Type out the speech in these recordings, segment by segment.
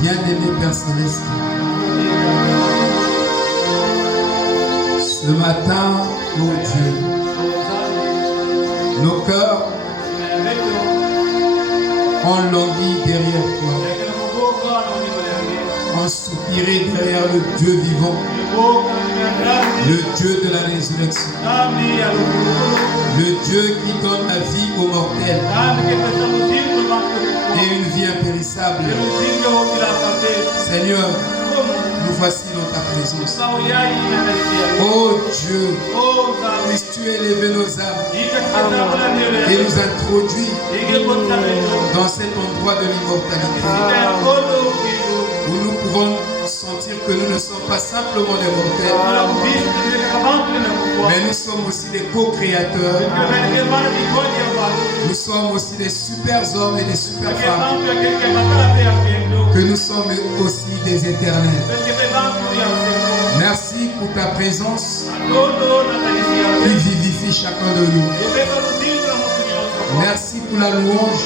Bien-aimé Père Céleste, ce matin, ô Dieu, nos cœurs ont langui derrière toi, ont soupiré derrière le Dieu vivant, le Dieu de la résurrection, le Dieu qui donne la vie aux mortels et une vie impérissable. Seigneur, nous voici dans ta présence. Oh Dieu, puisses-tu élever nos âmes et nous introduire dans cet endroit de l'immortalité où nous pouvons sentir que nous ne sommes pas simplement des mortels, mais nous sommes aussi des co-créateurs. Nous sommes aussi des super hommes et des super femmes. Que nous sommes aussi des éternels. Merci pour ta présence qui vivifie chacun de nous. Merci pour la louange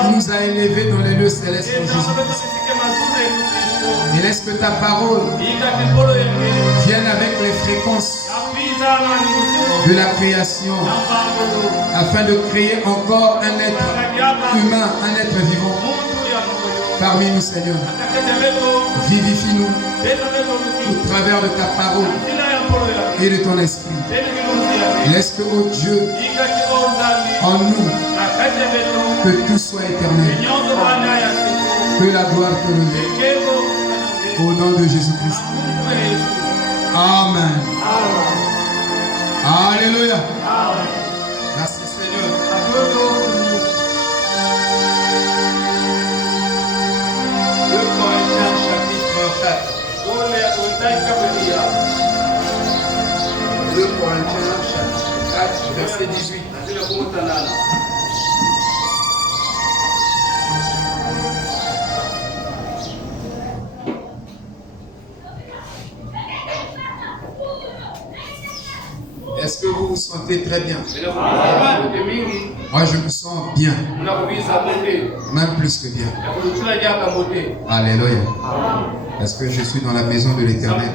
qui nous a élevés dans les lieux célestes en Jésus-Christ. Et laisse que ta parole vienne avec les fréquences de la création afin de créer encore un être humain, un être vivant parmi nous, Seigneur. Vivifie-nous au travers de ta parole et de ton esprit. Laisse que, oh Dieu, en nous, que tout soit éternel. Que la gloire te revienne. Au nom de Jésus-Christ. Amen. Alléluia. Merci Seigneur. 2 Corinthiens chapitre 4. 2 Corinthiens chapitre 4 verset 18. Est-ce que vous vous sentez très bien? Moi, je me sens bien. Même plus que bien. Alléluia. Est-ce que je suis dans la maison de l'Éternel?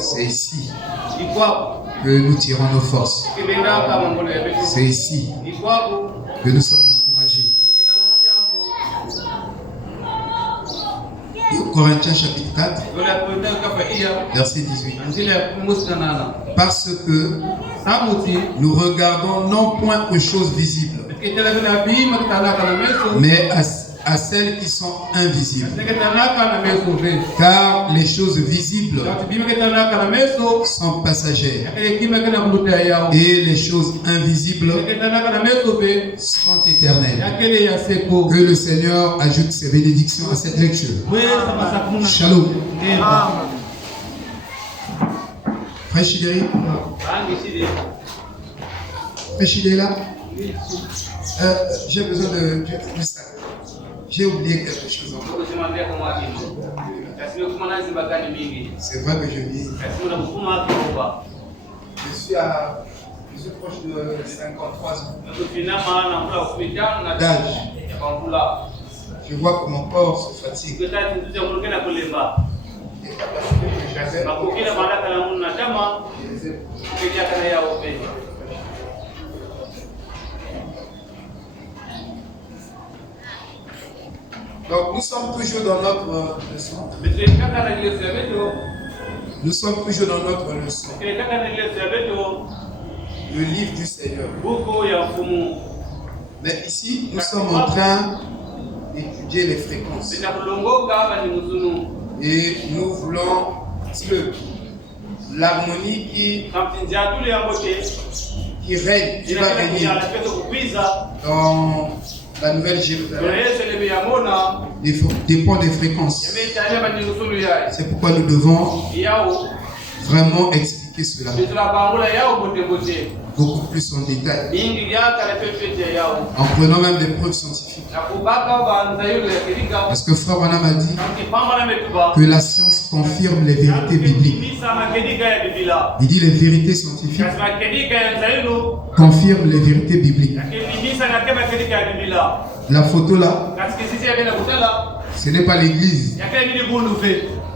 C'est ici que nous tirons nos forces. C'est ici que nous sommes encouragés. 2 Corinthiens chapitre 4, verset 18. Parce que nous regardons non point aux choses visibles, mais à celles qui sont invisibles. Car les choses visibles sont passagères et les choses invisibles sont éternelles. Que le Seigneur ajoute ses bénédictions à cette lecture. Shalom. Frère Chidéry. Frère Chidéry là. J'ai besoin de ça. J'ai oublié quelque chose. C'est vrai que je vis. Je suis proche de 53 ans d'âge. Je vois que mon corps se fatigue. Les capacités que j'avais, donc nous sommes toujours dans notre leçon. Nous sommes toujours dans notre leçon. Le livre du Seigneur. Mais ici, nous sommes en train d'étudier les fréquences. Et nous voulons que l'harmonie qui règne, qui va régner dans la Nouvelle Jérusalem dépend des fréquences. C'est pourquoi nous devons vraiment expliquer cela beaucoup plus en détail, en prenant même des preuves scientifiques. Parce que Frère Branham a dit que la science confirme les vérités bibliques. Il dit les vérités scientifiques confirment les vérités bibliques. La photo là, ce n'est pas l'église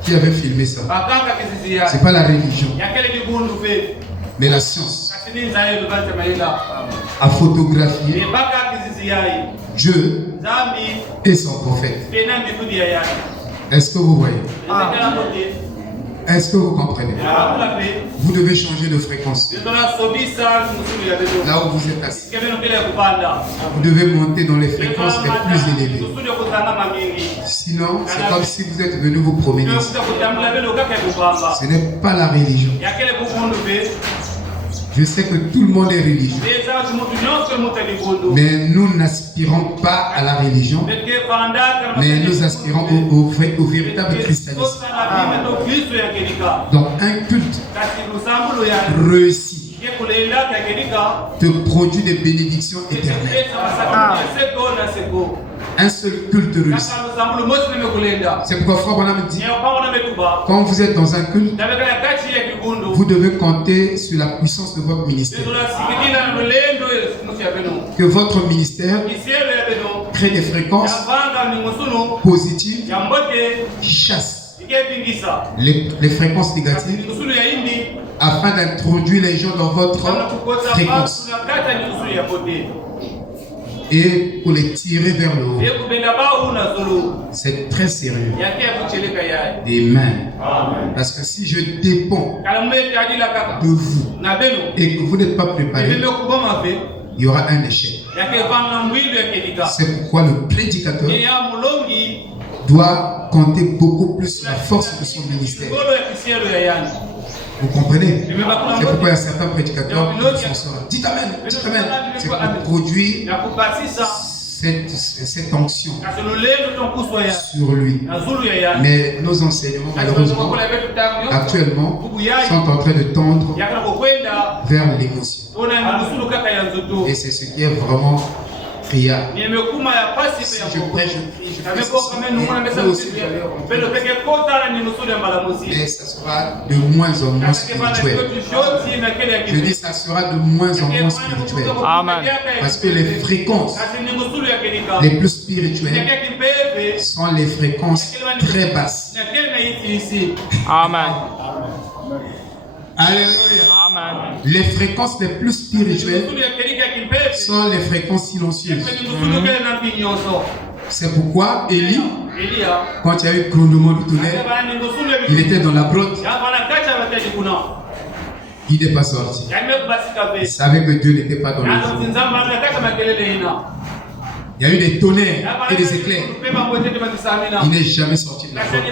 qui avait filmé ça. Ce n'est pas la religion, mais la science a photographié Dieu et son prophète. Est-ce que vous voyez? Est-ce que vous comprenez? Vous devez changer de fréquence. Là où vous êtes assis, vous devez monter dans les fréquences les plus élevées. Sinon, c'est comme si vous êtes venu vous promener. Ce n'est pas la religion. Je sais que tout le monde est religieux. Mais nous n'aspirons pas à la religion, mais nous aspirons au véritable christianisme. Donc un culte réussi te produit des bénédictions éternelles. Un seul culte réussi. C'est pourquoi Frère Branham dit, quand vous êtes dans un culte, vous devez compter sur la puissance de votre ministère. Que votre ministère crée des fréquences positives qui chassent les fréquences négatives afin d'introduire les gens dans votre fréquence. et pour les tirer vers le haut. C'est très sérieux. Amen. Parce que si je dépends de vous et que vous n'êtes pas préparé, il y aura un échec. C'est pourquoi le prédicateur doit compter beaucoup plus sur la force de son ministère. Vous comprenez? C'est pourquoi il y a certains prédicateurs qui font ça. Dites Amen, dites Amen. C'est pour produire cette onction sur lui. Mais nos enseignements, malheureusement, actuellement, sont en train de tendre vers l'émotion. Et c'est ce qui est vraiment criard. Si je prêche, je fais ceci. Mais ça sera de moins en moins spirituel. Je dis ça sera de moins en moins spirituel. Amen. Parce que les fréquences les plus spirituelles sont les fréquences très basses. Amen. Alléluia. Amen. Les fréquences les plus spirituelles sont les fréquences silencieuses. C'est pourquoi Élie, quand il y a eu le grondement du tonnerre, il était dans la grotte. Il n'est pas sorti. Il savait que Dieu n'était pas dans le feu. Il y a eu des tonnerres et des éclairs. Il n'est jamais sorti de la grotte.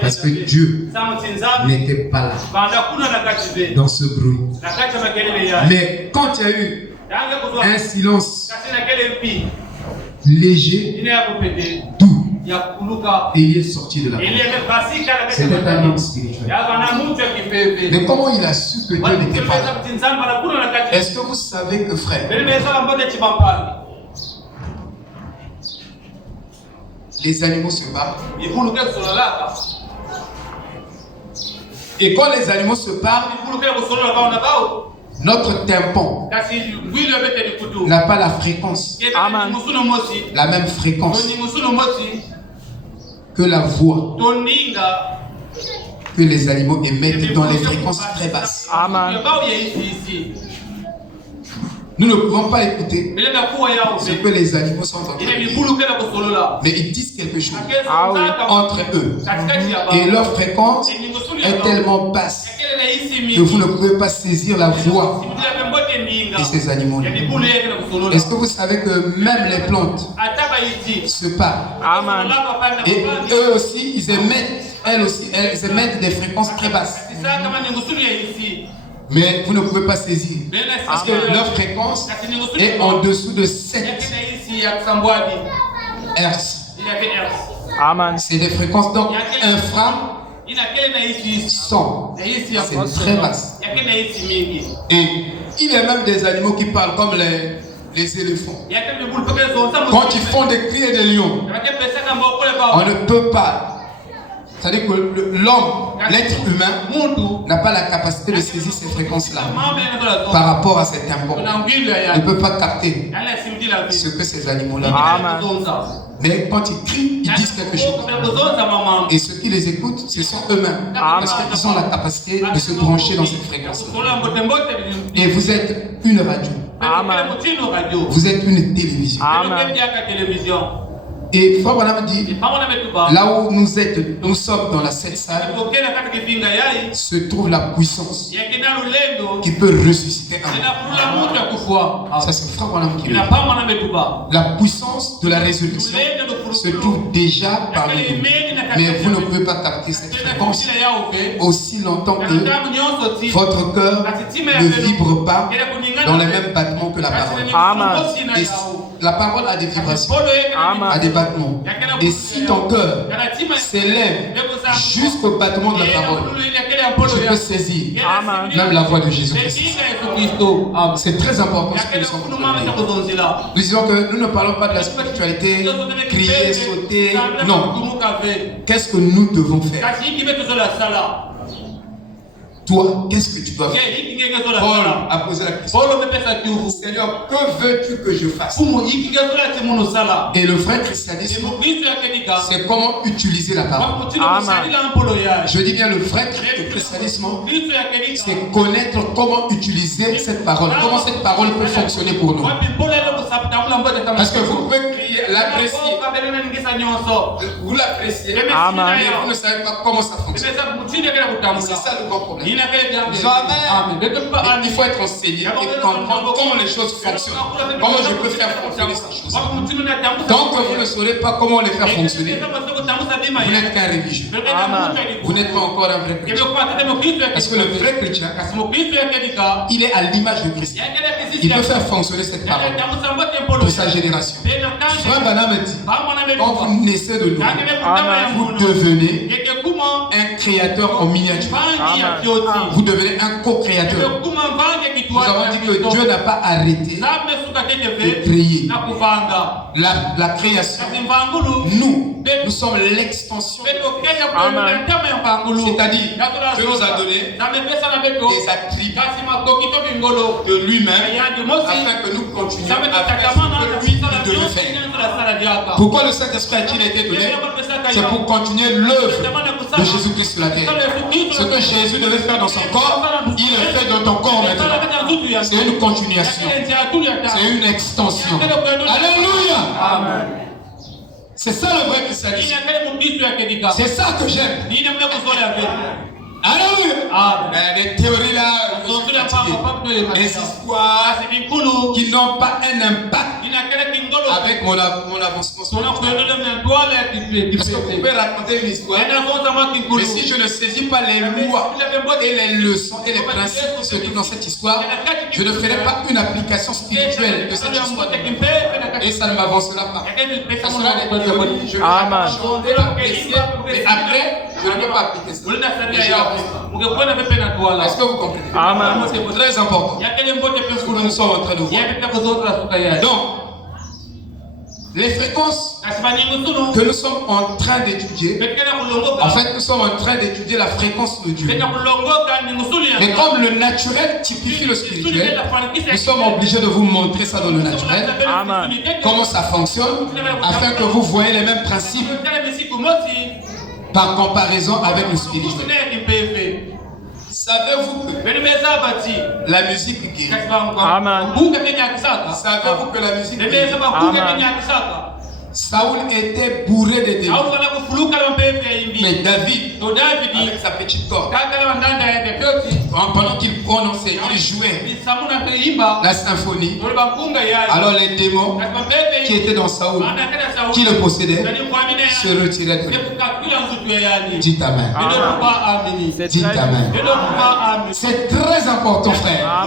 Parce que Dieu n'était pas là dans ce bruit. Mais quand il y a eu un silence léger, doux, il est sorti de la grotte. C'était un homme spirituel. Mais comment il a su que Dieu n'était pas là? Est-ce que vous savez que, frère, les animaux se battent? Et quand les animaux se parlent, notre tympan n'a pas la fréquence, la même fréquence que la voix que les animaux émettent dans les fréquences très basses. Amen. Nous ne pouvons pas écouter ce que les animaux sont en train de dire. Mais ils disent quelque chose entre eux. Et leur fréquence est tellement basse que vous ne pouvez pas saisir la voix de ces animaux-là. Est-ce que vous savez que même les plantes se parlent? Amen. Et eux aussi, elles émettent des fréquences très basses. Mais vous ne pouvez pas saisir. Parce que leur fréquence est en dessous de 7 Hz. Amen. C'est des fréquences donc infra 100. C'est très basse. Et il y a même des animaux qui parlent comme les éléphants. Quand ils font des cris et des lions, on ne peut pas. C'est-à-dire que l'homme, l'être humain, n'a pas la capacité de saisir ces fréquences-là par rapport à cet tympans. Il ne peut pas capter ce que ces animaux-là font. Mais quand ils crient, ils disent quelque chose. Et ceux qui les écoutent, ce sont eux-mêmes. Parce qu'ils ont la capacité de se brancher dans cette fréquence-là. Et vous êtes une radio. Vous êtes une télévision. Et Frère Branham dit, là où nous sommes dans la cette salle, se trouve la puissance qui peut ressusciter un homme. Ça c'est Frère Branham qui dit. La puissance de la résurrection se trouve déjà parmi nous. Mais vous ne pouvez pas capter cette fréquence aussi longtemps que votre cœur ne vibre pas dans les mêmes battements que la parole. Et la parole a des vibrations, a des battements. Et si ton cœur s'élève jusqu'au battement de la parole, je peux saisir même la voix de Jésus-Christ. C'est très important ce que nous sommes en train de dire. Nous disons que nous ne parlons pas de la spiritualité, crier, sauter. Non. Qu'est-ce que nous devons faire? toi, qu'est-ce que tu dois faire? Paul a posé la question. Seigneur, que veux-tu que je fasse? Et le vrai christianisme, c'est comment utiliser la parole. Je dis bien le vrai christianisme, c'est connaître comment utiliser cette parole. Comment cette parole peut fonctionner pour nous. Parce que vous pouvez crier, l'apprécier. Vous l'appréciez, mais vous ne savez pas comment ça fonctionne. C'est ça le grand problème. Jamais. Il faut être enseigné et comprendre comment les choses fonctionnent. Comment je peux faire fonctionner ces choses. Tant que vous ne saurez pas comment les faire fonctionner, vous n'êtes qu'un religieux. Vous n'êtes pas encore un vrai chrétien. Parce que le vrai chrétien, il est à l'image de Christ. Il peut faire fonctionner cette parole pour sa génération. Frère Branham dit, quand vous naissez de nouveau, vous devenez un créateur en miniature. Vous devenez un co-créateur. Nous avons dit que Dieu n'a pas arrêté de créer. La création. Nous sommes l'extension. C'est-à-dire, Dieu nous a donné des attributs de lui-même afin que nous continuions à faire ce que lui devait faire. Pourquoi le Saint-Esprit a-t-il été donné? C'est pour continuer l'œuvre de Jésus-Christ sur la terre. Ce que Jésus devait faire dans son corps, il le fait dans ton corps maintenant. C'est une continuation. C'est une extension. Alléluia. Amen. C'est ça le vrai christianisme. C'est ça que j'aime. Alléluia. Les théories là, les histoires qui n'ont pas un impact avec mon avancement. Parce que vous pouvez raconter une histoire, mais si je ne saisis pas les lois et les leçons et les principes qui se trouvent dans cette histoire, je ne ferai pas une application spirituelle de cette histoire. Et ça ne m'avancera pas. Ça sera des théories, je vais chanter, apprécier, mais après, je ne peux pas appliquer ça. Est-ce que vous comprenez? C'est très important. Ce que nous sommes en train de voir. Donc, les fréquences que nous sommes en train d'étudier, en fait, nous sommes en train d'étudier la fréquence de Dieu. Mais comme le naturel typifie le spirituel, nous sommes obligés de vous montrer ça dans le naturel. Comment ça fonctionne, afin que vous voyez les mêmes principes par comparaison avec le spirituel. Savez-vous que la musique guérit? Savez-vous que la musique guérit? Saoul était bourré de démons. Mais David, avec sa petite corde, pendant qu'il prononçait, il jouait la symphonie. Alors les démons qui étaient dans Saoul, qui le possédaient, se retiraient de lui. Dites Amen. Dites Amen. C'est très important, frère.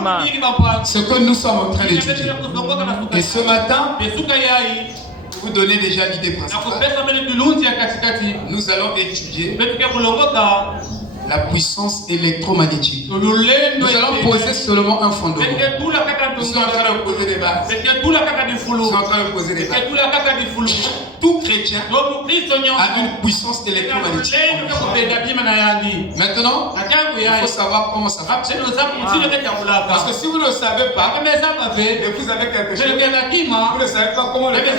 Ce que nous sommes en train d'étudier. Et ce matin, vous donnez déjà l'idée principale. Nous allons étudier la puissance électromagnétique. Nous allons poser seulement un fondement. Nous sommes en train de poser des bases. Nous sommes en train de poser des bases. Tout chrétien a une puissance électromagnétique. Maintenant, il faut savoir comment ça fonctionne. Parce que si vous ne le savez pas, et vous avez quelque chose, vous ne savez pas comment le faire.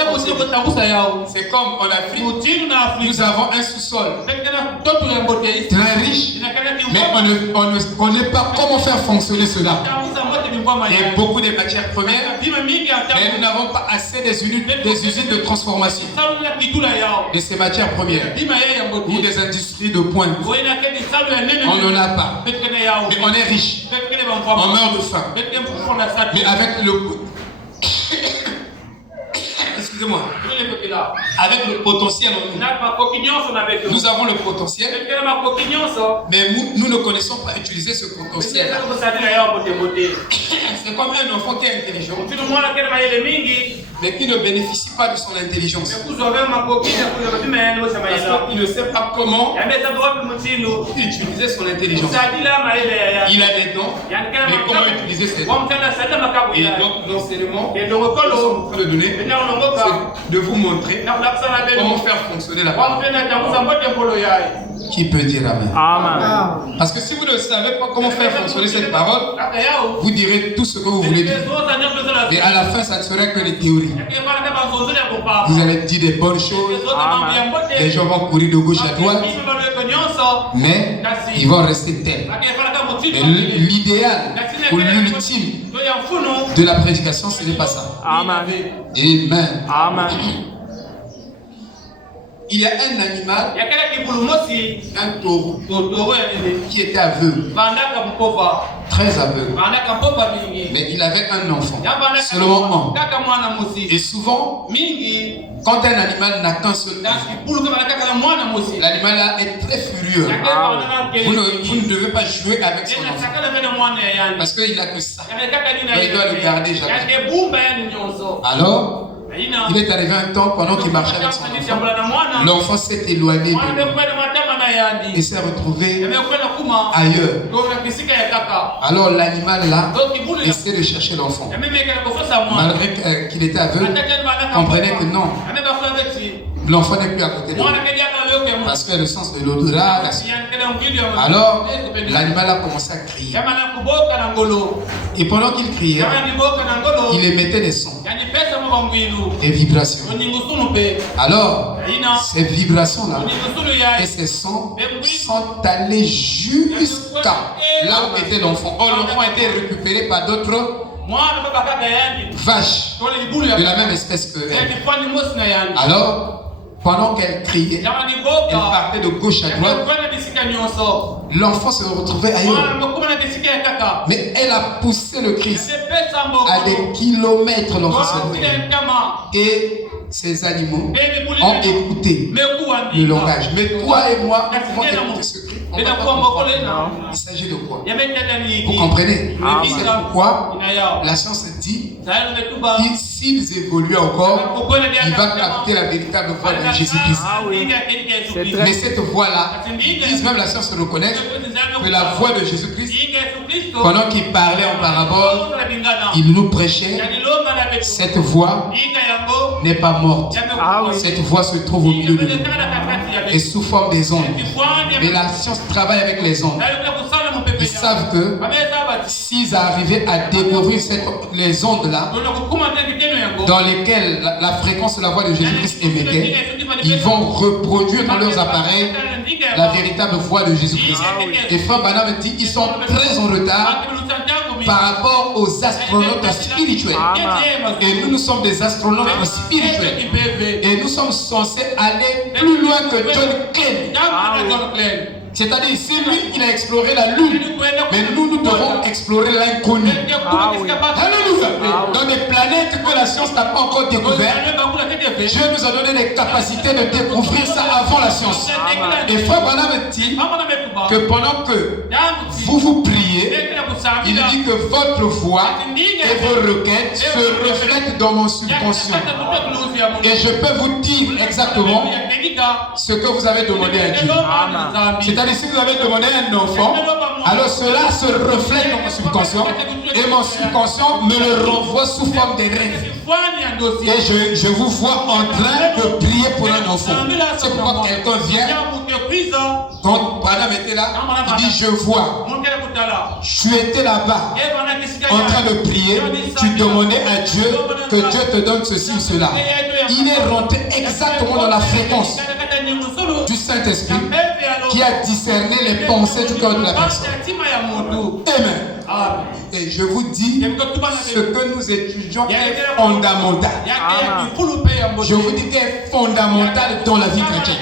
C'est comme en Afrique, nous avons un sous-sol très riche, mais on ne connaît pas comment faire fonctionner cela. Il y a beaucoup de matières premières, mais nous n'avons pas assez des usines de transformation de ces matières premières ou des industries de pointe. On n'en a pas, mais on est riche. On meurt de faim, mais avec le excusez-moi, avec le potentiel en nous. Nous avons le potentiel, mais nous ne connaissons pas utiliser ce potentiel. C'est comme un enfant qui est intelligent, mais qui ne bénéficie pas de son intelligence. Parce qu'il ne sait pas comment utiliser son intelligence. Il a des dons, mais comment utiliser ses dons. Et donc l'enseignement que nous sommes en train de donner, c'est de vous montrer comment faire fonctionner la parole. Qui peut dire Amen? Amen. Parce que si vous ne savez pas comment faire fonctionner cette parole, vous direz tout ce que vous voulez dire. Et à la fin, ça ne sera que des théories. Vous allez dire des bonnes choses. Amen. Les gens vont courir de gauche à droite. Mais ils vont rester tels. Et l'idéal ou l'ultime de la prédication, ce n'est pas ça. Amen. Amen. Amen. Il y a un animal, un taureau, qui était aveugle, très aveugle. Mais il avait un enfant, seulement un. Et souvent, quand un animal n'a qu'un seul enfant, l'animal là est très furieux. Vous ne devez pas jouer avec son enfant. Parce qu'il n'a que ça. Donc il doit le garder jamais. Alors, il est arrivé un temps pendant qu'il marchait avec son enfant, l'enfant s'est éloigné de lui et s'est retrouvé ailleurs. Alors l'animal là essaie de chercher l'enfant. Malgré qu'il était aveugle, comprenait que non, l'enfant n'est plus à côté de lui. Parce que le sens de l'odorat. Alors l'animal a commencé à crier. Et pendant qu'il criait, il émettait des sons, des vibrations. Alors, ces vibrations-là et ces sons sont allés jusqu'à là où était l'enfant. Or, l'enfant a été récupéré par d'autres vaches de la même espèce que elle. Alors, pendant qu'elle criait, elle partait de gauche à droite. L'enfant se retrouvait ailleurs. Mais elle a poussé le cri à des kilomètres. L'enfant se retrouvait. Et ces animaux ont écouté le langage. Mais toi et moi, comment écouter ce cri? Il s'agit de quoi? Vous comprenez? C'est pourquoi la science dit que s'ils évoluent encore, il va capter la véritable voix de Jésus-Christ. Mais cette voix-là, disent même la science reconnaît que la voix de Jésus-Christ, pendant qu'il parlait en parabole, il nous prêchait, cette voix n'est pas morte. Cette voix se trouve au milieu de nous et sous forme des ondes. Mais la science travaille avec les ondes. Ils savent que s'ils arrivaient à découvrir les ondes-là, dans lesquelles la fréquence de la voix de Jésus-Christ émettait, ils vont reproduire dans leurs appareils la véritable voix de Jésus-Christ. Et Frère Branham dit qu'ils sont très en retard par rapport aux astronautes spirituels. Et nous sommes des astronautes spirituels. Et nous sommes censés aller plus loin que John Glenn. C'est-à-dire, si lui, il a exploré la Lune, mais nous devons explorer l'inconnu. Alléluia. Dans des planètes que la science n'a pas encore découvertes, Dieu nous a donné des capacités de découvrir ça avant la science. Et Frère Branham dit que pendant que vous priez, il dit que votre voix et vos requêtes se reflètent dans mon subconscient. Et je peux vous dire exactement ce que vous avez demandé à Dieu. C'est-à-dire, si vous avez demandé un enfant, alors cela se reflète dans mon subconscient et mon subconscient me le renvoie sous forme de rêve. Et je vous vois en train de prier pour un enfant. C'est pourquoi quelqu'un vient. Quand Branham était là, il dit: je vois. Tu étais là-bas en train de prier. Tu demandais à Dieu que Dieu te donne ceci ou cela. Il est rentré exactement dans la fréquence du Saint-Esprit qui a discerné les pensées du cœur de la personne. Amen. Et je vous dis, ce que nous étudions est fondamental. Je vous dis qu'il est fondamental dans la vie chrétienne.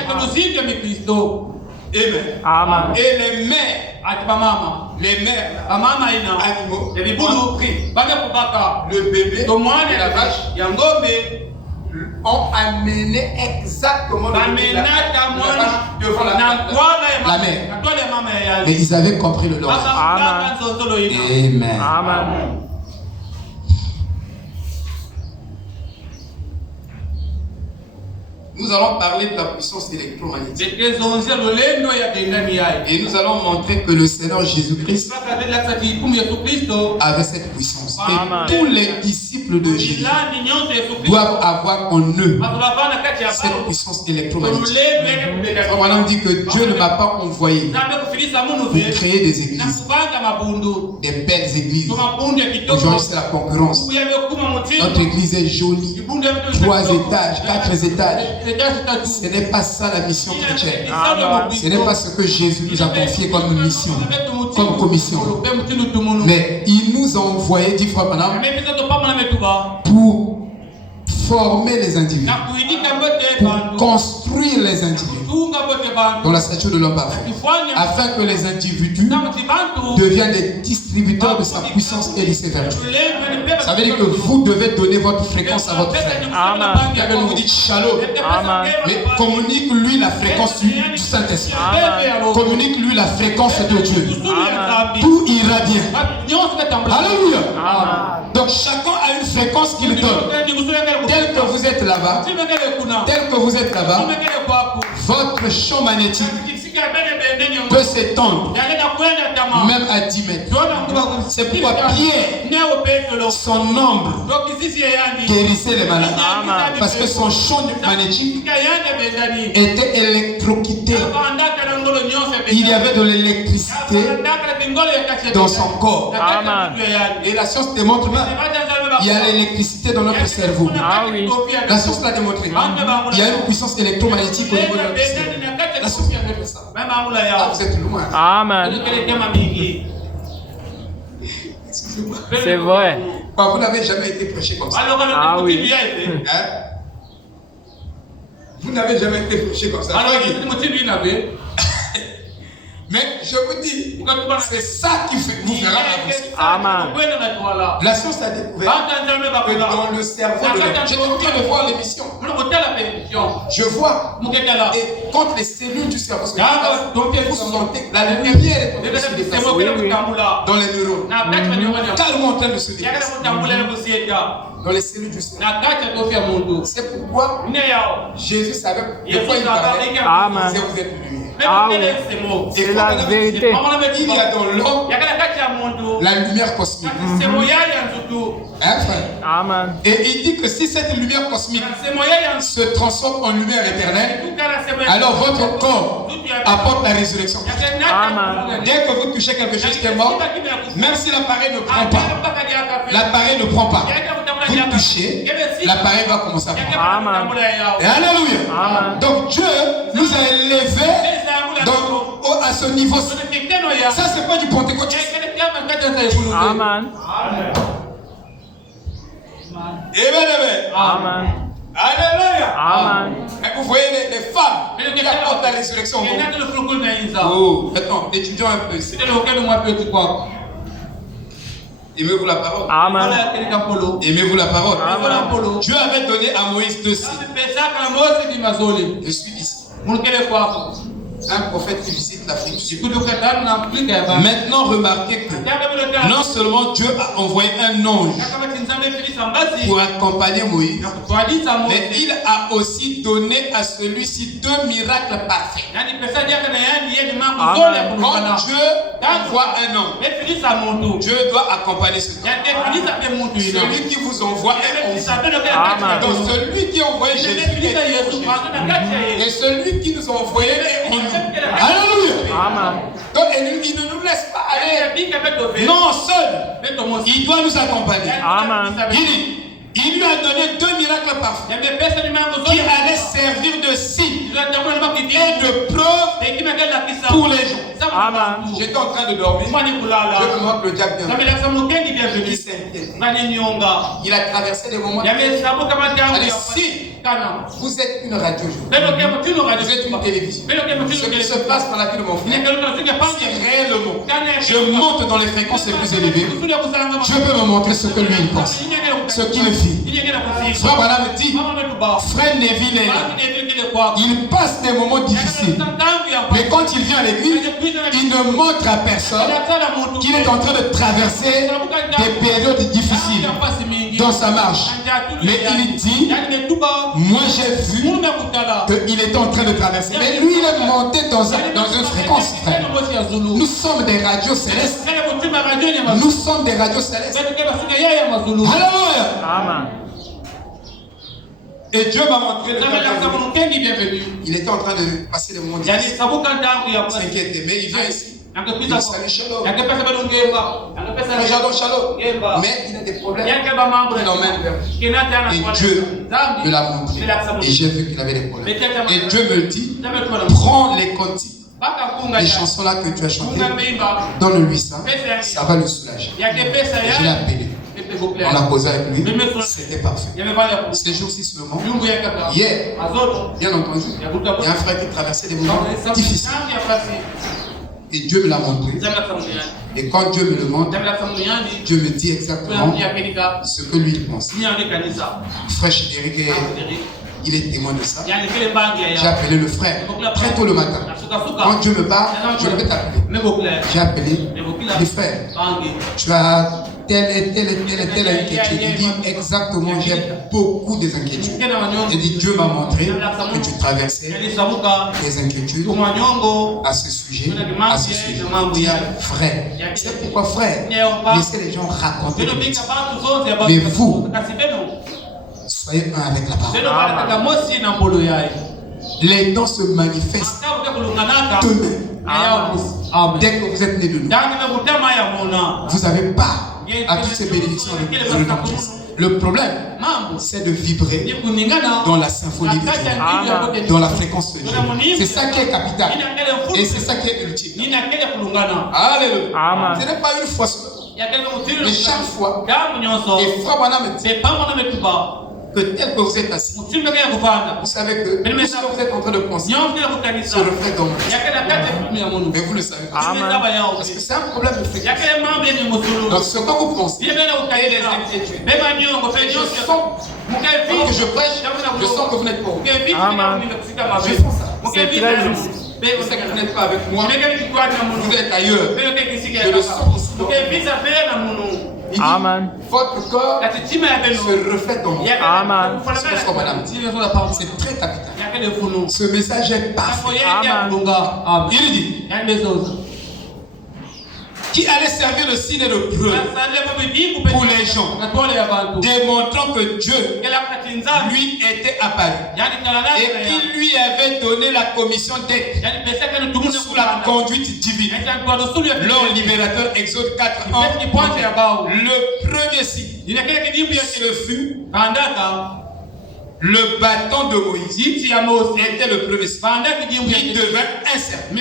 Amen. Amen. Et les mères animaux, ont pris le bébé et la vache, ont amené exactement le bébé devant la mère. Mais ils avaient compris le langage. Amen. Amen. Nous allons parler de la puissance électromagnétique. Et nous allons montrer que le Seigneur Jésus-Christ avait cette puissance. Et tous les disciples de Jésus doivent avoir en eux cette puissance électromagnétique. On dit que Dieu ne m'a pas envoyé pour créer des églises, des belles églises. Aujourd'hui, c'est la concurrence. Notre église est jolie. 3 étages, 4 étages. Ce n'est pas ça la mission chrétienne. Ce n'est pas ce que Jésus nous a confié comme mission, comme commission. Mais il nous a envoyé 10 fois par an pour former les individus, pour construire les individus dans la stature de l'homme parfait, afin que les individus deviennent des distributeurs de sa puissance et de ses vertus. Ça veut dire que vous devez donner votre fréquence à votre frère. Amen. Vous dites shalom. Amen. Mais communique-lui la fréquence du Saint-Esprit. Communique-lui la fréquence de Dieu. Amen. Tout ira bien. Alléluia. Amen. Donc chacun a une fréquence qu'il donne. Tel que vous êtes là-bas, votre champ magnétique peut s'étendre même à 10 mètres. C'est pourquoi Pierre, son ombre guérissait les malades. Parce que son champ magnétique était électrocuté. Il y avait de l'électricité dans son corps. Et la science démontre même il y a l'électricité dans notre cerveau. La science l'a démontré. Il y a une puissance électromagnétique au niveau de notre cerveau. La science vient de ça. Ah, vous êtes loin. Amen. Excusez-moi. C'est vrai. Vous n'avez jamais été prêché comme ça. Ah oui. Hein? Vous n'avez jamais été prêché comme ça. Mais je vous dis, c'est ça qui vous fera avancer. Amen. La science a découvert que dans le cerveau de l'homme, j'étais en train de voir l'émission. Je vois. Et quand les cellules du cerveau se déplacent, vous sentez la lumière est en train de se déplacer dans les neurones. Carrément en train de se déplacer dans les cellules du cerveau. C'est pourquoi Jésus savait de quoi il parlait. Amen. C'est vous êtes lumière. Ah oui, c'est la vérité. Il y a dans l'homme la lumière cosmique. Hein, frère? Amen. Et il dit que si cette lumière cosmique se transforme en lumière éternelle, alors votre corps apporte la résurrection. Amen. Dès que vous touchez quelque chose qui est mort, même si l'appareil ne prend pas, vous touchez, l'appareil va commencer à prendre. Amen. Et alléluia. Amen. Donc Dieu nous a élevés à ce niveau. Ça, c'est pas du pentecôtisme. Amen. Amen. Alléluia. Amen. Vous voyez les femmes qui apportent la résurrection. Oh, maintenant, étudions un peu. Aimez-vous la parole? Amen. Aimez-vous la parole? Amen. Dieu avait donné à Moïse 2 signes. Je suis ici. Un prophète qui visite l'Afrique du Sud. Maintenant, remarquez que non seulement Dieu a envoyé un ange pour accompagner Moïse, mais il a aussi donné à celui-ci 2 miracles parfaits. Quand Dieu envoie un ange, Dieu doit accompagner ce homme. Celui qui vous envoie est en vous. Donc celui qui a envoyé Jésus et celui qui nous a envoyé est en nous. Alléluia. Amen. Donc il ne nous laisse pas aller. Non, seul. Il doit nous accompagner. Amen. Il lui a donné 2 miracles parfaits qui allaient servir de signe et de preuve pour les gens. Amen. J'étais en train de dormir. Je me montre le diable qui s'inquiète. Il a traversé des moments. Allez, si vous êtes une radio, vous êtes une télévision, ce qui se passe dans la vie de mon frère, si réellement je monte dans les fréquences les plus élevées, Dieu peut me montrer ce que lui il pense, ce qu'il fait. Frère Branham me dit, frère Neville est là. Il passe des moments difficiles. Mais quand il vient à l'église, il ne montre à personne qu'il est en train de traverser des périodes difficiles. Donc dans sa marche. Mais il dit, moi j'ai vu qu'il était en train de traverser. Mais lui, il est monté dans une fréquence, frère. Nous sommes des radios célestes. Nous sommes des radios célestes. Alléluia. Amen. Et Dieu m'a montré le il était en train de passer des moments difficiles. Il s'inquiétait, mais il vient ici. Il dit salut, shalom. Shalom. Mais il a des problèmes. Il l'emmène vers Dieu. Et Dieu me l'a montré. Et j'ai vu qu'il avait des problèmes. Et Dieu me dit, prends les cantiques. Les chansons là que tu as chantées, donne-lui ça, ça va le soulager. Je l'ai appelé. On a posé avec lui, c'était parfait. Ces jours-ci seulement, hier, bien entendu, il y a un frère qui traversait des moments difficiles. Et Dieu me l'a montré. Et quand Dieu me le montre, Dieu me dit exactement ce que lui il pense. Frère Chédéric, il est témoin de ça. J'ai appelé le frère très tôt le matin. Quand Dieu me parle, je vais t'appeler. J'ai appelé le frère. Tu as telle inquiétude. Il dit exactement, j'ai beaucoup des inquiétudes. Il dit, Dieu m'a montré que tu traversais des inquiétudes à ce sujet. Il dit, frère, c'est pourquoi frère, laissez les gens raconter des bêtises. Mais vous, soyez un avec la parole. Les dons se manifestent demain. Dès que vous êtes né de nous, vous avez part à toutes ces bénédictions avec le nom de Christ. Le problème, c'est de vibrer dans la symphonie de Dieu, dans la fréquence de Dieu. C'est ça qui est capital. Et c'est ça qui est ultime. Alléluia. Ce n'est pas une fois seule. Mais chaque fois, et Frère Branham me dit que tel que vous êtes assis, vous savez que tout ce que vous êtes en train de penser se reflète dans vous. Mais vous le savez pas. Parce que c'est un problème de fréquence. Donc ce que vous pensez, et les inquiétudes, quand je prêche, je sens que vous n'êtes pas où. Je sens ça. C'est très juste. Vous savez que vous n'êtes pas avec moi. Vous êtes ailleurs. Je le sens. Amen. Votre corps se reflète dans moi. Amen. C'est très capital. Ce message est parfait. Amen. Il dit qui allait servir de signe et de preuve pour les gens, démontrant que Dieu lui était apparu et qu'il lui avait donné la commission d'être sous la conduite divine. L'homme libérateur, Exode 4:1. Le premier signe, ce fut le bâton de Moïse. Était le premier signe. Il devint un serpent.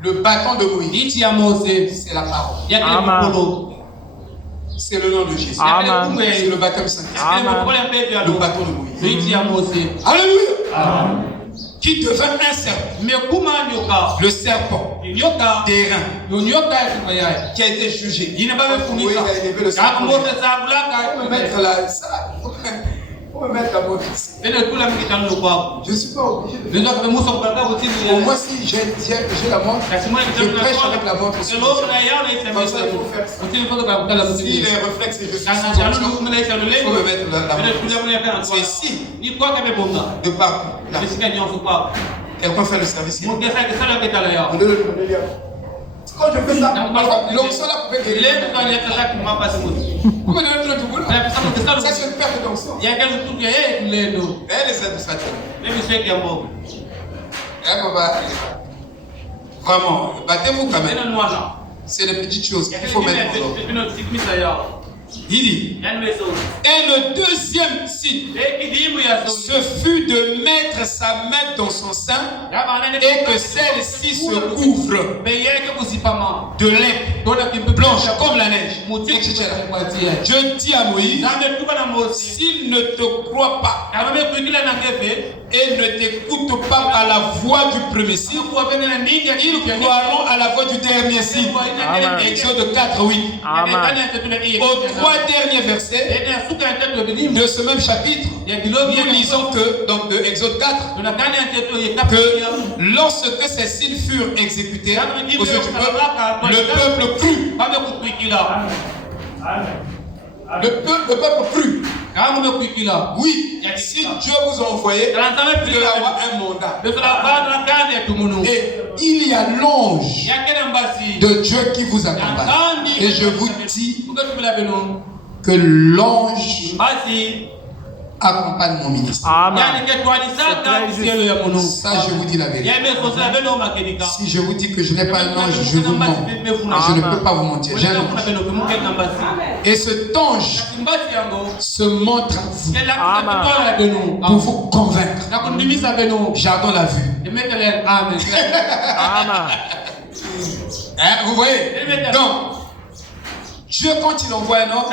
Le bâton de Moïse, c'est la parole. C'est le nom de Jésus. C'est le baptême Saint-Esprit. Le bâton de Moïse. Alléluia. Qui devint un serpent. Le serpent d'airain qui a été jugé. Il n'a pas élevé le serpent. Faut me mettre la bonne ici. Je ne suis pas obligé de faire. Au moins si j'ai la montre, je prêche avec la montre. Si les réflexes, je suis il faut me mettre la montre. C'est ici. De partout. Quelqu'un fait le service. Quand je fais ça, l'onction là pouvait guérir. Vous me donnez trop du boulot. Ça c'est une perte d'onction. Elle est satisfaite. Vraiment, battez-vous quand même. C'est des petites choses qu'il faut mettre en ordre. Il dit, et le deuxième signe, ce fut de mettre sa main dans son sein et que celle-ci se couvre de lèpre blanche comme la neige, etc. Dieu dit à Moïse, s'il ne te croit pas et ne t'écoute pas à la voix du premier signe, ils croiront à la voix du dernier signe. Exode 4:8. Au 3 derniers versets de ce même chapitre, nous lisons que, donc de Exode 4, que lorsque ces signes furent exécutés aux yeux du peuple, le peuple crut. Le peuple crut. Oui, si Dieu vous a envoyé, vous devez avoir un mandat. Et il y a l'ange de Dieu qui vous accompagne. Et je vous dis que l'ange accompagne mon ministère. Amen. Ça, je vous dis la vérité. Si je vous dis que je n'ai pas un ange, je vous mens. Je ne peux pas vous mentir. J'ai un ange. Et cet ange se montre à vous pour vous convaincre. J'adore la vue. Amen. Vous voyez? Donc, Dieu, quand il envoie un homme,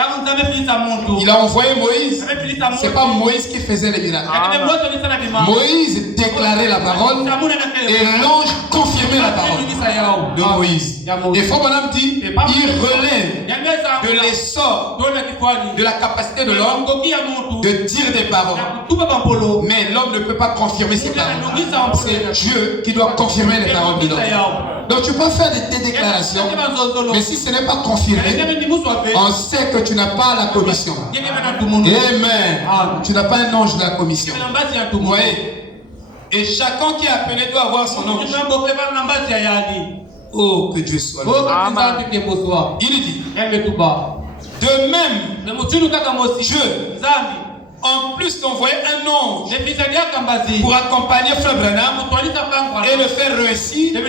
il a envoyé Moïse. Ce n'est pas Moïse qui faisait les miracles. Moïse déclarait la parole et l'ange confirmait la parole de Moïse. Et Frère dit, il relève de l'essor de la capacité de l'homme de dire des paroles. Mais l'homme ne peut pas confirmer ses paroles. C'est Dieu qui doit confirmer les paroles de l'homme. Donc tu peux faire des déclarations, mais si ce n'est pas confirmé, on sait que tu n'as pas la commission. Amen. Tu n'as pas un ange de la commission. Vous voyez? Et chacun qui est appelé doit avoir son ange. Oh, que Dieu soit là. Il dit, de même, Dieu, en plus d'envoyer un ange pour accompagner Frère Branham et le faire réussir,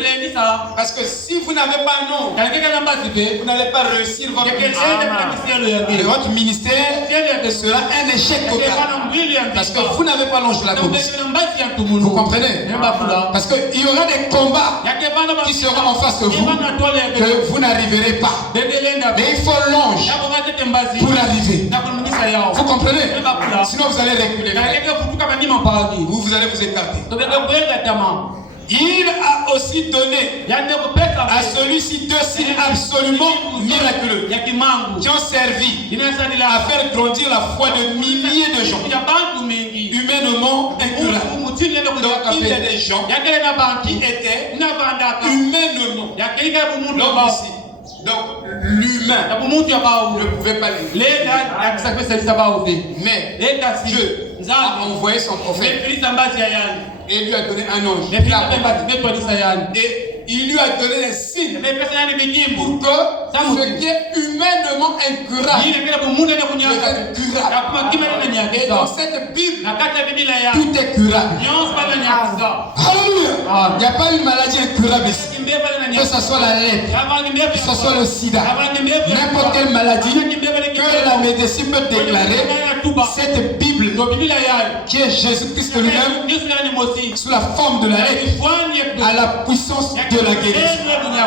parce que si vous n'avez pas un ange, vous n'allez pas réussir votre ministère. Et votre ministère sera un échec total. Parce que vous n'avez pas l'ange de la commission. Vous comprenez? Parce qu'il y aura des combats qui seront en face de vous que vous n'arriverez pas. Mais il faut l'ange pour arriver. Vous comprenez? Sinon vous allez reculer. Vous allez vous écarter. Il a aussi donné à celui-ci deux signes absolument miraculeux qui ont servi à faire grandir la foi de milliers de gens, humainement incurables. Donc il y a des gens qui étaient humainement l'homme ici. Donc l'humain ne pouvait pas les mais Dieu a envoyé son prophète et lui a donné un ange. Et il lui a donné des signes pour que ce qui est humainement incurable devienne curable. Et dans cette Bible, tout est curable. Alléluia. Il n'y a pas une maladie incurable ici. Que ce soit la lèpre, que ce soit le sida, n'importe quelle maladie que la médecine peut déclarer, cette Bible qui est Jésus-Christ lui-même sous la forme de la lèpre a la puissance de la guérison,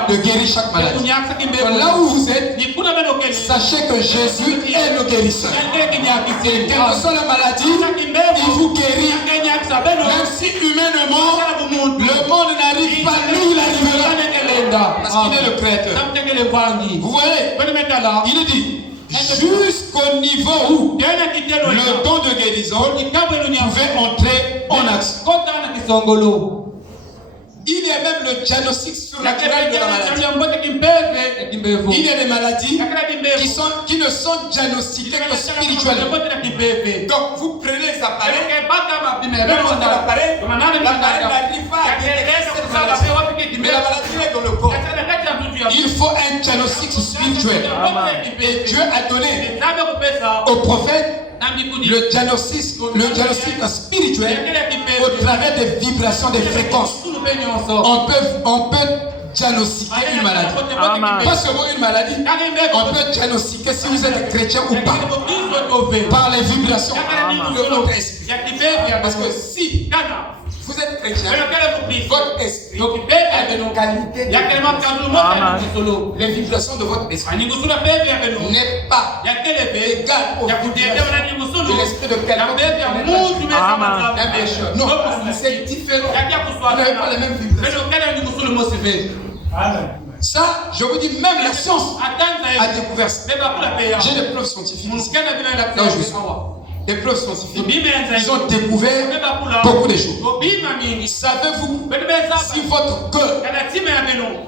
de guérir chaque maladie. Donc là où vous êtes, sachez que Jésus est le guérisseur. Et quelle que soit la maladie, il vous guérit. Même si humainement le monde n'arrive pas, lui il arrivera. Parce qu'il est le créateur. Vous voyez, il dit jusqu'au niveau où le don de guérison pouvait entrer en action. Il y a même le diagnostic surnaturel de la maladie. Il y a des maladies qui ne sont diagnostiquées que spirituellement. Donc vous prenez les appareils, même on a l'appareil n'arrive pas à détecter cette maladie. Mais la maladie est dans le corps. Il faut un diagnostic spirituel. Et Dieu a donné au prophète le diagnostic spirituel au travers des vibrations, des fréquences. On peut diagnostiquer une maladie. Pas seulement une maladie, on peut diagnostiquer si vous êtes chrétien ou pas par les vibrations de votre esprit. Parce que si vous êtes chrétien, votre esprit a une qualité les vibrations de votre esprit n'est pas égale aux vibrations de l'esprit de quelqu'un. Non, c'est différent. Vous n'avez pas les mêmes vibrations. Ça, je vous dis, même la science a découvert ça. J'ai des preuves scientifiques. Là où je suis. Des preuves scientifiques. Ils ont découvert beaucoup de choses. Savez-vous si votre cœur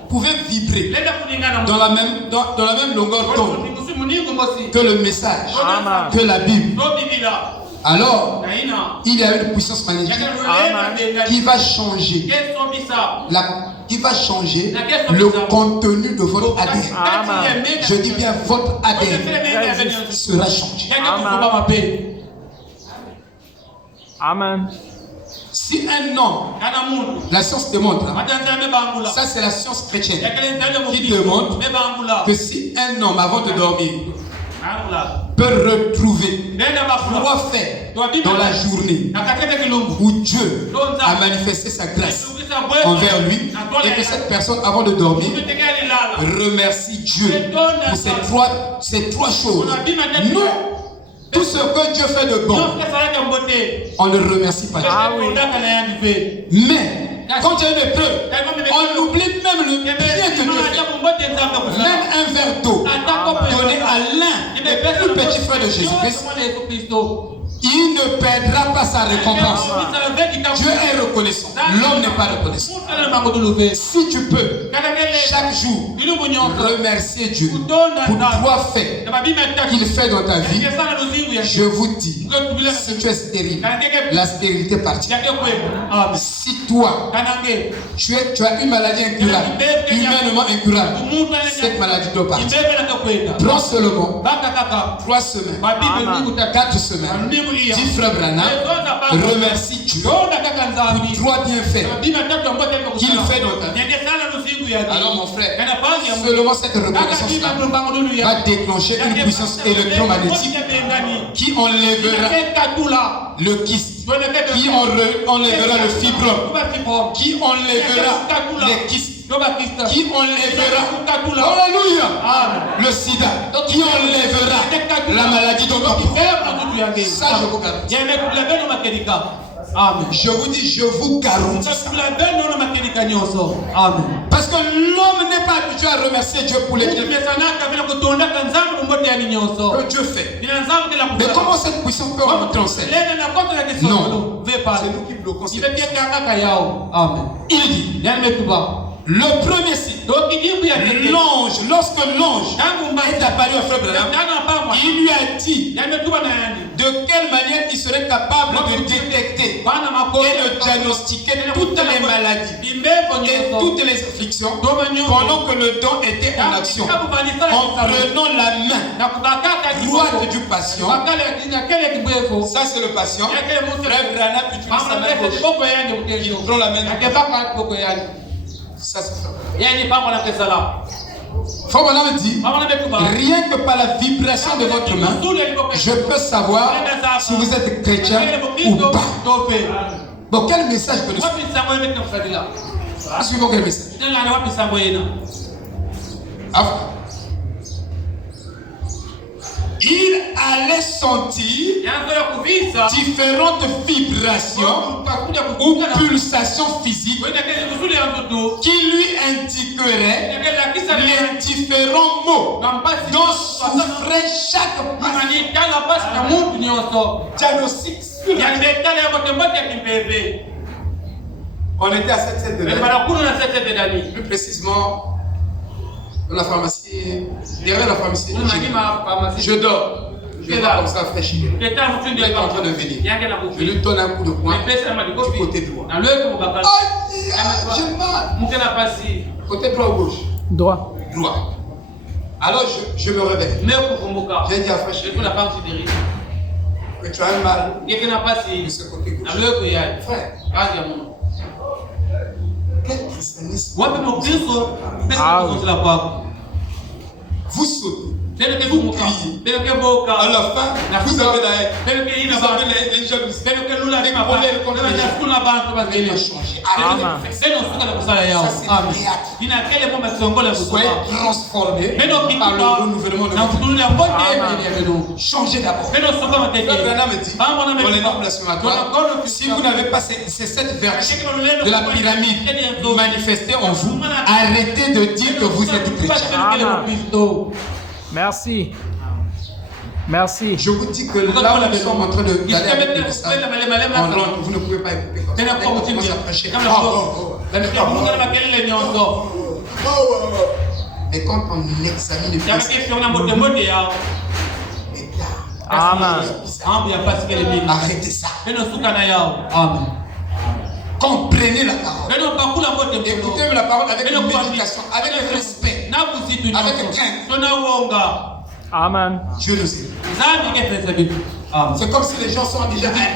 pouvait vibrer dans la même longueur d'onde que le message, Amen. que la Bible. Alors, il y a une puissance magnétique qui va changer qui va changer le contenu de votre ADN. Amen. Je dis bien votre ADN sera changé. Amen. Si un homme, la science démontre, ça c'est la science chrétienne qui démontre que si un homme avant de dormir peut retrouver 3 faits dans la journée où Dieu a manifesté sa grâce envers lui et que cette personne avant de dormir remercie Dieu pour ces trois choses. Nous, tout ce que Dieu fait de bon, on ne remercie pas Dieu. Ah oui. Mais quand il y a une épreuve, on oublie même le bien que Dieu fait. Même un verre d'eau donné à l'un des plus petits frères de Jésus-Christ, il ne perdra pas sa récompense. Dieu est reconnaissant. L'homme n'est pas reconnaissant. Si tu peux, chaque jour, remercier Dieu pour 3 faits qu'il fait dans ta vie, je vous dis, si tu es stérile, la stérilité partira. Si toi, tu as une maladie incurable, humainement incurable, cette maladie doit partir. Prends seulement 3 semaines, 4 semaines. Dis frère Branham, remercie Dieu pour 3 bienfaits qu'il fait dans ta vie. Alors mon frère, seulement cette reconnaissance-là va déclencher une puissance électromagnétique qui enlèvera le kyste, qui enlèvera le fibrome, qui enlèvera les kystes, qui enlèvera, alléluia, le sida, qui enlèvera la maladie de ton corps. Ça, je vous garantis. Amen. Je vous dis, je vous garantis. Amen. Parce que l'homme n'est pas habitué à remercier Dieu pour les bienfaits que Dieu fait. Mais comment cette puissance peut rentrer en scène? Non. C'est nous qui bloquons cette puissance. Amen. Il dit, le premier signe, l'ange, lorsque l'ange est apparu à Frère Branham, il lui a dit de quelle manière il serait capable de détecter et de diagnostiquer toutes les maladies et toutes les afflictions pendant que le don était en action, en prenant la main droite du patient. Ça c'est le patient. Frère Branham utilise sa main gauche. Il prend la main droite. Ça c'est ça. Frère Branham dit, rien que par la vibration de votre main, je peux savoir si vous êtes chrétien ou pas. Donc quel message que nous suivons? Quel message? Il allait sentir différentes vibrations ou pulsations physiques qui lui indiqueraient les différents mots dont souffrait chaque diagnostic. On était à 7 de plus précisément dans la pharmacie, derrière la pharmacie. Je dors. Je vois comme ça fraîchir. Il est en train de venir. Je lui donne un coup de poing du côté droit. J'ai mal. Côté droit ou gauche? Droit. Droit. Alors je me réveille. J'ai dit à fraîchir. Que tu as un mal de ce côté gauche. Frère. Quel christianisme? Vous sautez. Vous criez. À la fin, vous avez la haine. Vous avez les jalousies. Les colères contre les gens. Il a changé. Soyez transformés par le renouvellement de votre vie. Changez d'abord. Le Branham dit, dans les normes blasphématoires, si vous n'avez pas ces 7 vertus de la pyramide manifestées en vous, arrêtez de dire que vous êtes chrétien. Merci. Merci. Je vous dis que là où nous sommes en train d'aller avec le message, en langue, vous ne pouvez pas écouter comme ça. On commence à prêcher. Mais quand on examine le fils, Amen. arrêtez ça. Amen. Comprenez la parole. Écoutez la parole avec méditation, avec respect, avec crainte. Amen. Dieu nous aide. C'est comme si les gens sont déjà arrivés.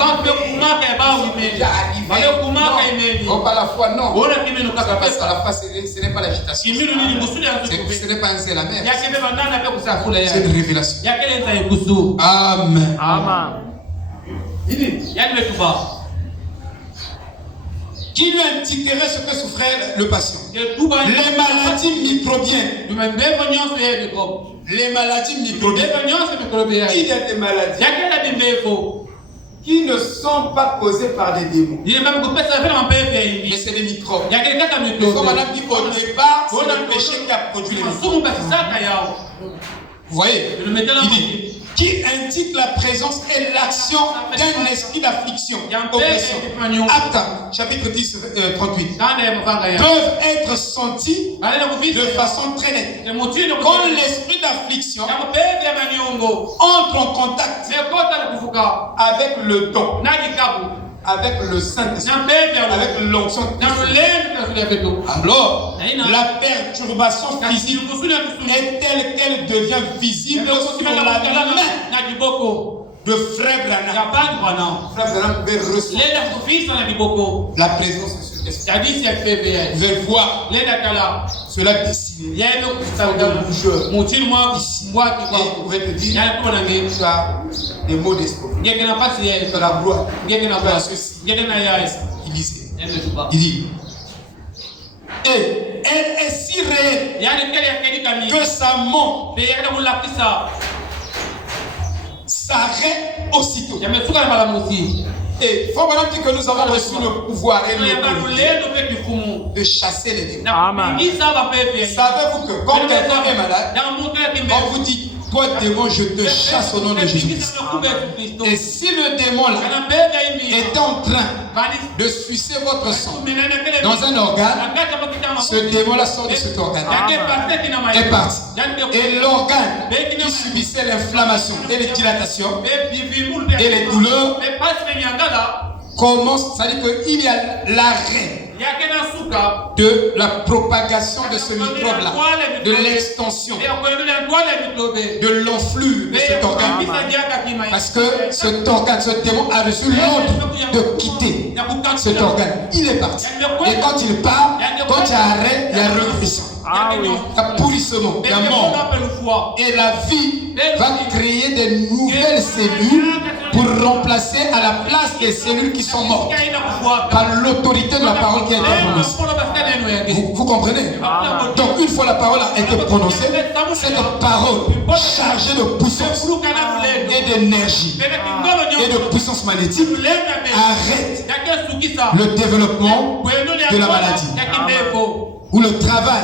Oh, pas la foi, non. Parce qu'à la foi, ce n'est pas l'agitation. Ce n'est pas un zèle amer. C'est une révélation. Amen. Amen. Qui lui indiquerait ce que souffrait le patient? Les maladies microbiennes. Les maladies microbiennes. Il y a des maladies qui ne sont pas causées par des démons. Mais c'est des microbes. Il faut madame dire au départ, c'est le péché qui a produit les microbes. Vous voyez? Il dit, qui indique la présence et l'action d'un esprit d'affliction, oppression. Acte, chapitre 10, 38. Peuvent être sentis de façon très nette. Quand l'esprit d'affliction entre en contact avec le don, avec le Saint-Esprit, avec l'onction. Alors, la perturbation physique est telle qu'elle devient visible sur la main de Frère Branham. Frère Branham veut recevoir la présence de ce Esprit. Veut voir cela dessiné. Il y a un bougeur ici. Et il pouvait te dire, tu as des mots d'espoir. Tu as la gloire. Tu as ceci. Il dit, et elle est si réelle que sa mort s'arrête aussitôt. Et il faut maintenant dire que nous avons reçu le pouvoir et l'autorité de chasser les démons. Amen. Savez-vous que quand quelqu'un est malade, on vous dit, toi démon, je te chasse au nom de Jésus-Christ. Et si le démon là est en train de sucer votre sang dans un organe, ce démon là sort de cet organe. Est parti. Et l'organe qui subissait l'inflammation et les dilatations et les douleurs commence, c'est-à-dire qu'il y a l'arrêt de la propagation de ce microbe-là, de l'extension, de l'enflux de cet organe. Parce que cet organe, ce démon a reçu l'ordre de quitter cet organe. Il est parti. Et quand il part, quand il y a arrêt, il y a regression. Il y a pourrissement, il y a mort. Et la vie va créer des nouvelles cellules pour remplacer à la place des cellules qui sont mortes par l'autorité de la parole qui a été prononcée. Vous comprenez? Donc une fois la parole a été prononcée, cette parole chargée de puissance et d'énergie et de puissance magnétique arrête le développement de la maladie ou le travail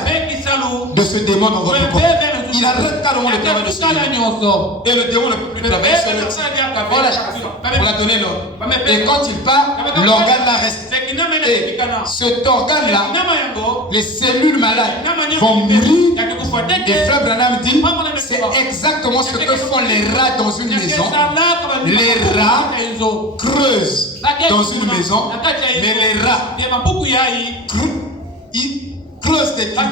de ce démon dans votre corps. Il arrête carrément le travail de ce démon. Et le démon ne peut plus travailler sur le type. On l'a donné l'ordre. Et quand il part, l'organe là reste. Et cet organe-là, les cellules malades vont mourir. Et Frère Branham dit, c'est exactement ce que font les rats dans une maison. Les rats creusent dans une maison, mais les rats creusent des trous.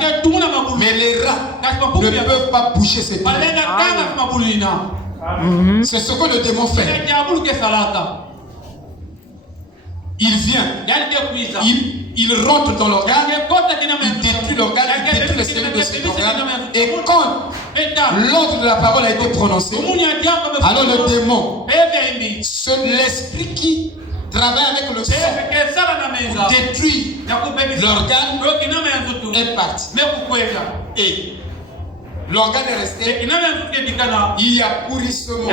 Mais les rats ne peuvent pas boucher ces trous. C'est ce que le démon fait. Il vient, il rentre dans l'organe, il détruit l'organe, il détruit les cellules de cet organe. Et quand l'ordre de la parole a été prononcé, alors le démon, l'esprit qui travaille avec le sang pour détruire l'organe est parti. Et l'organe est resté. Il y a pourrissement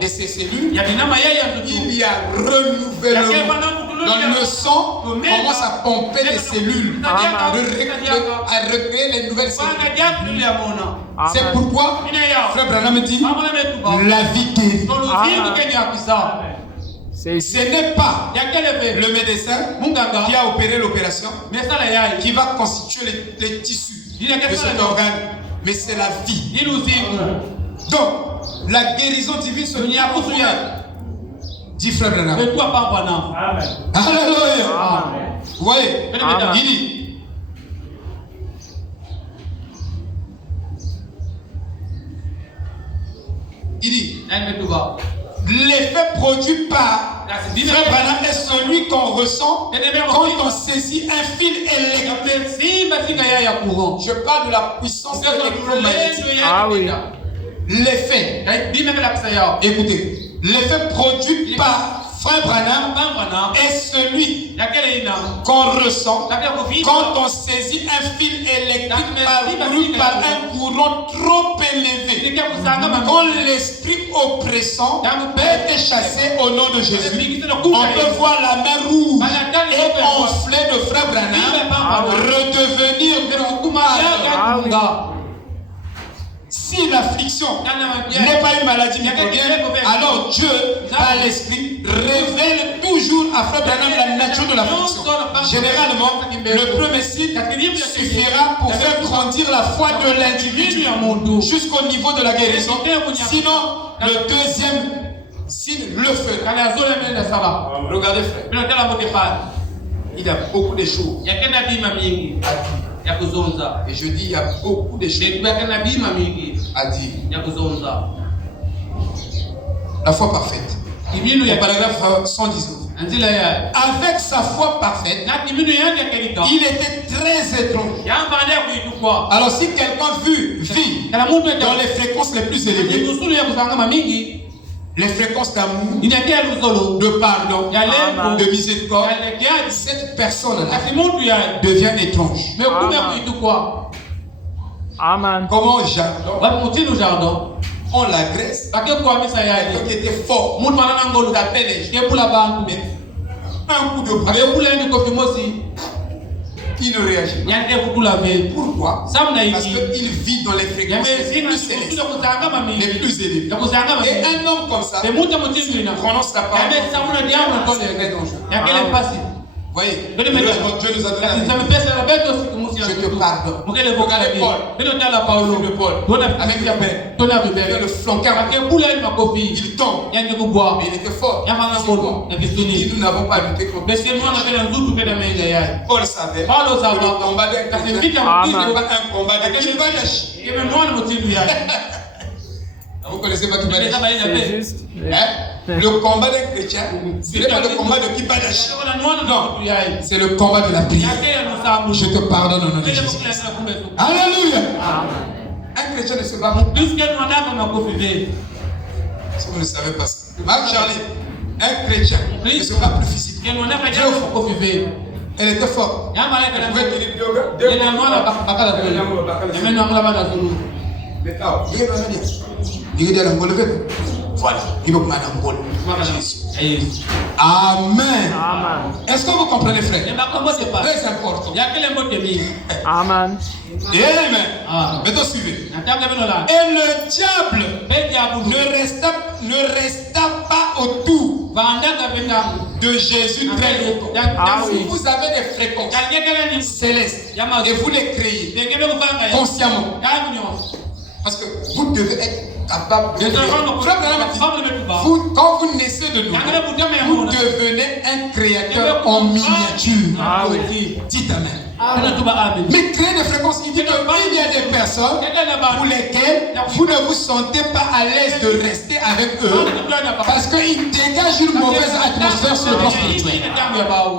de ces cellules. Il y a renouvellement. Dans le sang, commence à pomper les cellules, à recréer les nouvelles cellules. C'est pourquoi Frère Branham dit la vie guérit. Ce n'est pas le médecin qui a opéré l'opération qui va constituer les tissus. de cet organe, mais c'est la vie. Donc, la guérison divine se vient pour toi. Dis frère Branham. Amen. Alléluia. Vous voyez, il dit. Il dit, l'effet produit par frère Branham est celui qu'on ressent quand on saisit un fil électrique. Je parle de la puissance électromagnétique. Ah oui. L'effet, écoutez, l'effet produit par frère Branham est celui qu'on ressent quand on saisit un fil électrique parcouru par un courant trop élevé. Quand l'esprit oppressant est chassé au nom de Jésus, on peut voir la main rouge et enflée de frère Branham redevenir si l'affliction n'est pas une maladie microbienne, alors Dieu, par l'esprit, révèle toujours à frère Branham la nature de l'affliction. Généralement, le premier signe suffira pour faire grandir la foi de l'individu jusqu'au niveau de la guérison. Sinon, le deuxième signe le feu. Regardez frère. Il y a beaucoup de choses. Et je dis, il y a beaucoup de choses à dire. La foi parfaite. Au paragraphe 119. Avec sa foi parfaite, il était très étrange. Alors si quelqu'un vit dans les fréquences les plus élevées, les fréquences d'amour, de pardon, de miséricorde, cette personne-là devient étrange. Amen. Comment au jardin, on l'agresse. Quelqu'un qui était fort, on l'appelle les gens. Un coup de bras, il ne réagit pas. Pourquoi? Parce qu'il vit dans les fréquences les plus célestes, les plus élevées. Et un homme comme ça, il prononce la parole, c'est dangereux. Voyez, Dieu nous a donné je te pardonne. Regardez Paul, avec la paix, le flanqueur, il tombe, mais il était fort. Nous n'avons pas lutté contre Paul savait le combat d'un chrétien n'est pas un combat de Kibadashi. Vous connaissez pas Kibadashi? Le combat d'un chrétien, ce n'est pas le combat de Kibadashi. Non, c'est le combat de la prière. Je te pardonne au nom de Jésus. Alléluia. Un chrétien ne se bat pas. Si vous ne savez pas ça. Marc Charlie, un chrétien ne se bat plus physiquement. Elle était forte. Elle pouvait tenir deux. Voilà. Amen. Est-ce que vous comprenez, frère? Très important. Amen. Amen. Maintenant, suivez. Et le diable ne resta pas autour de Jésus très longtemps. Si vous avez des fréquences célestes et vous les créez consciemment, parce que vous devez être capable de quand vous naissez de nouveau, vous devenez un créateur en miniature. Dites Amen. Mais créer des fréquences, il dit qu'il y a des personnes pour lesquelles vous ne vous sentez pas à l'aise de rester avec eux parce qu'ils dégagent une mauvaise atmosphère sur le plan spirituel.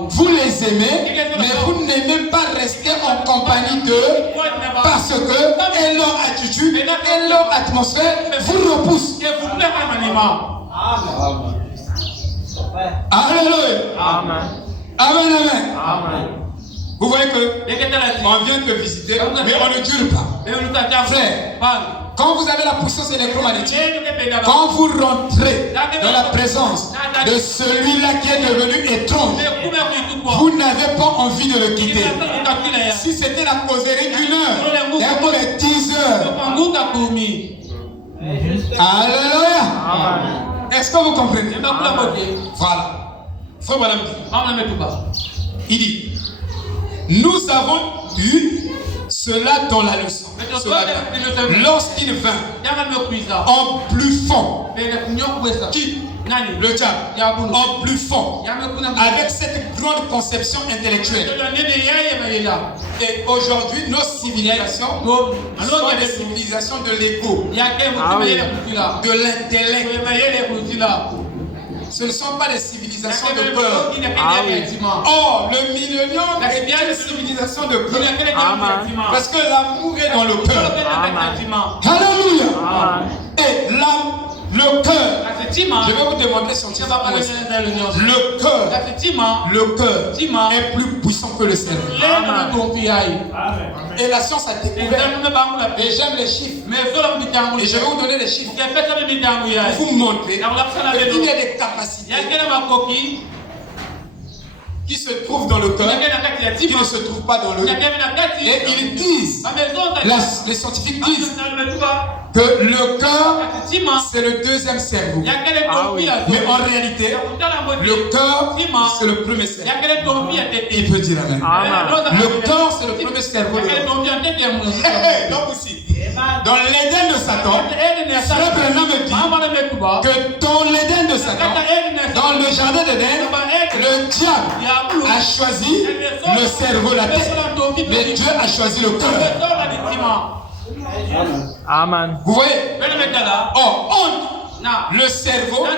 Vous les aimez, mais vous n'aimez pas rester en compagnie d'eux parce que leur attitude et leur atmosphère vous repoussent. Alléluia. Amen. Amen. Vous voyez que on vient te visiter, mais on ne dure pas. Frère, quand vous avez la puissance électromagnétique, quand vous rentrez dans la présence de celui-là qui est devenu étrange, vous n'avez pas envie de le quitter. Si c'était la causerie d'une heure, il y a 10 heures. Alléluia. Est-ce que vous comprenez? Voilà. Frère Madame, il dit, nous avons eu Cela dans la leçon. Lorsqu'il vint en plus fort, qui? Le diable, en plus fort, avec cette grande conception intellectuelle. Et aujourd'hui, nos civilisations sont des civilisations de l'ego, de l'intellect. Ce ne sont pas des civilisations de peur. Or, le millénium est bien une civilisation de peur. Parce que l'amour est dans le cœur. Alléluia. Et le cœur, je vais vous demander scientifiquement, le cœur est plus puissant que le cerveau. Et la science a découvert, et j'aime les chiffres, et je vais vous donner les chiffres pour vous montrer qu'il y a des capacités qui se trouvent dans le cœur, qui ne se trouvent pas dans le cœur. Et ils disent, les scientifiques disent que le cœur, c'est le deuxième cerveau. Mais en réalité, le cœur, c'est le premier cerveau. Il peut dire amen. Le cœur, c'est le premier cerveau. Donc aussi, dans l'Éden de Satan, Frère Branham me dit que dans l'Éden de Satan, dans le jardin d'Éden, le diable a choisi le cerveau, la tête, mais Dieu a choisi le cœur. Amen. Vous voyez? Or, entre le cerveau et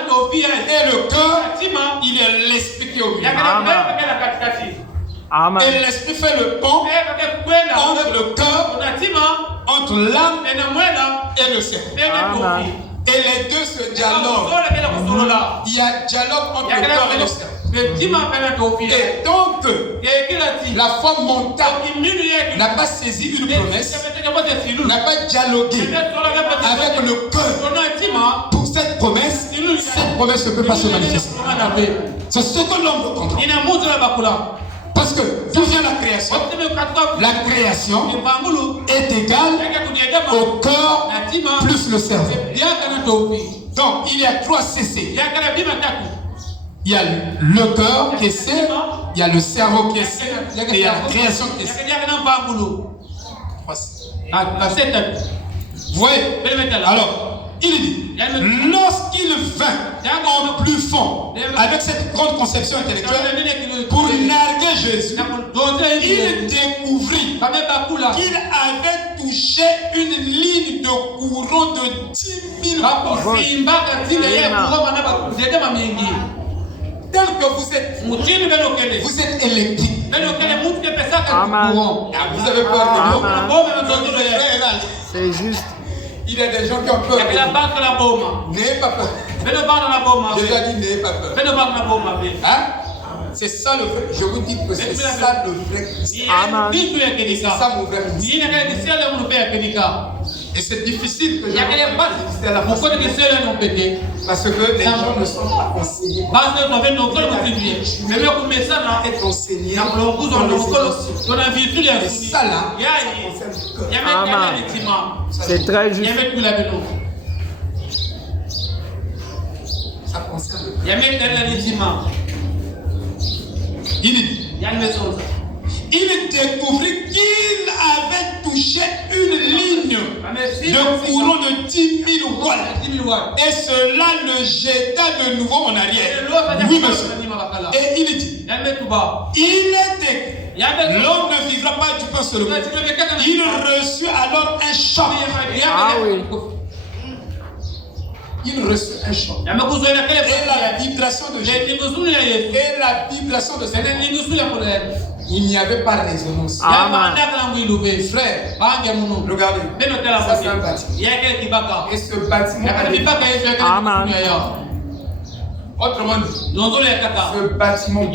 le cœur, il est l'esprit qui est au milieu. Amen. Et l'esprit fait le pont entre le cœur, entre l'âme et le cerveau. Amen. Et les deux se dialoguent. Il y a dialogue entre le cœur et le cerveau. Et donc, la foi mentale n'a pas saisi une promesse, n'a pas dialogué avec le cœur pour cette promesse ne peut pas se manifester. C'est ce que l'homme doit comprendre. Parce que d'où vient la création? La création est égale au cœur plus le cerveau. Donc, il y a 3 CC. Il y a le cœur qui est C, il y a le cerveau qui est C, et il y a la création qui est C. Vous voyez? Alors, il dit, lorsqu'il vint en plus fort, avec cette grande conception intellectuelle, pour narguer Jésus, il découvrit qu'il avait touché une ligne de courant de 10 000 volts. Tel que vous êtes électrique. Amen. Vous avez peur de l'eau. C'est juste. Il y a des gens qui ont peur. N'ayez pas peur. Jésus a dit n'ayez pas peur. Hein? C'est ça le vrai. Je vous dis que c'est ça le vrai Christ. Amen. Et c'est ça mon vrai Christ. Et c'est difficile que je difficile à la façon. Parce que les gens ne sont pas enseignés. Être enseignés et ça là, ça concerne le cœur. Amen. C'est très juste. Ça concerne le cœur. Il découvrit qu'il avait touché une ligne de courant de 10 000 watts. Et cela le jeta de nouveau en arrière. Oui, monsieur. Et il dit, il était, l'homme ne vivra pas du pain seulement. Il reçut alors un choc. Ah oui. Il reçut un choc. Et la vibration de Jésus. Et la vibration de Seigneur. Il n'y avait pas de résonance. Amen. Frère, regardez. Ça c'est un bâtiment. Et ce bâtiment. Amen. Autrement dit, ce bâtiment.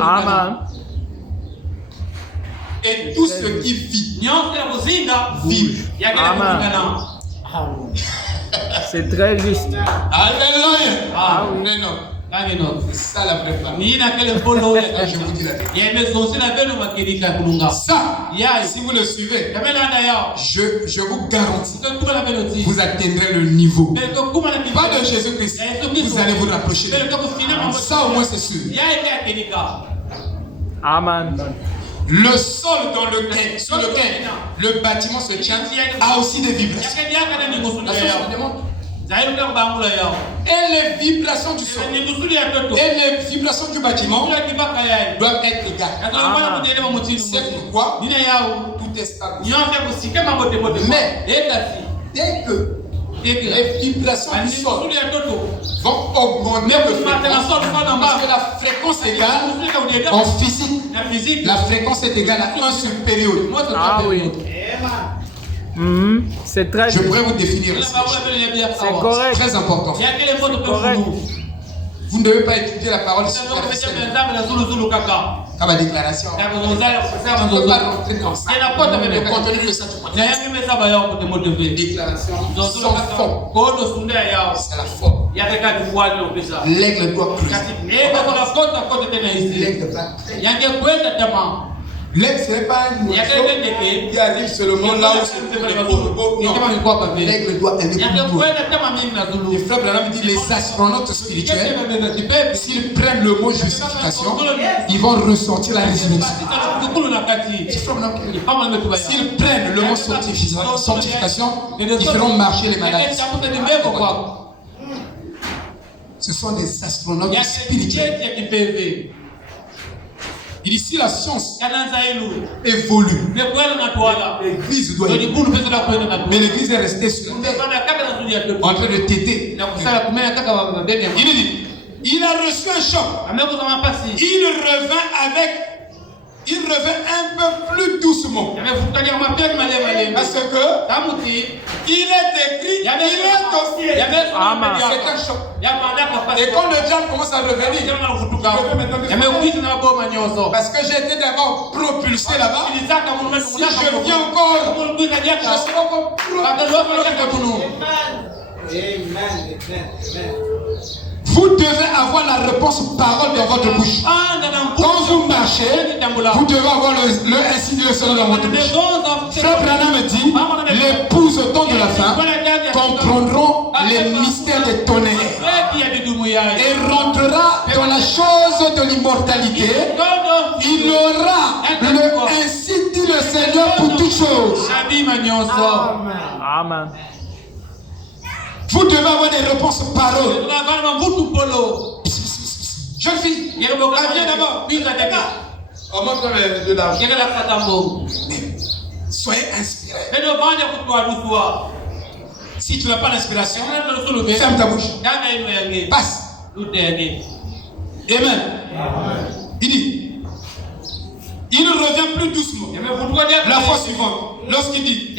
Amen. Et tout ce qui vit, vive. Amen. C'est très juste. Alléluia. Ah oui. C'est ça la vraie famille. Je vous dis la vérité. Ça, si vous le suivez, je vous garantis, vous atteindrez le niveau. Pas de Jésus-Christ. Vous allez vous rapprocher. Ça au moins c'est sûr. Amen. Le sol sur lequel le bâtiment se tient a aussi des vibrations. La source me demande. Et les vibrations du sol et les vibrations du bâtiment doivent être égales. C'est pourquoi tout est stable. Mais dès que les vibrations du sol vont augmenter de fréquence, parce que la fréquence est égale en physique, la fréquence est égale à 1 sur période. Ah oui. C'est très Je pourrais vous définir aussi. C'est correct. Très important. Correct. Vous ne devez pas étudier la parole superficielle. Comme la déclaration. On ne peut pas rentrer dans ça. Le contenu de ça, tu connais. Les déclarations sont fortes. C'est la forme. L'aigle doit creuser. L'aigle va très. L'aigle, ce n'est pas un oiseau qui arrive seulement là où se trouvent les corbeaux. Non, l'aigle doit aller plus loin. Et Frère Branham dit les astronautes spirituels, s'ils prennent le mot justification, ils vont ressortir la résurrection. S'ils prennent le mot sanctification, ils feront marcher les malades. Ce sont des astronautes spirituels. Il dit si la science évolue, l'église doit évoluer. Mais l'église est restée sur la terre, en train de téter. Il dit, il a reçu un choc. Il revint un peu plus doucement. Parce que il est écrit, il est aussi. C'est un choc. Et quand le diable commence à revenir, parce que j'ai été d'abord propulsé là-bas, si je viens encore, je serai encore propulsé. Vous devez avoir la réponse parole dans votre bouche. Quand vous marchez, vous devez avoir le ainsi dit le Seigneur dans votre bouche. Frère Branham me dit, les poussotons de la fin comprendront les mystères des tonnerres et rentrera dans la chose de l'immortalité. Il aura le ainsi dit le Seigneur pour toutes choses. Amen. Vous devez avoir des réponses paroles. Jeune fille, viens d'abord. Soyez inspiré. Si tu n'as pas l'inspiration, ferme ta bouche. Passe. Amen. Il dit, il revient plus doucement. La fois suivante, lorsqu'il dit,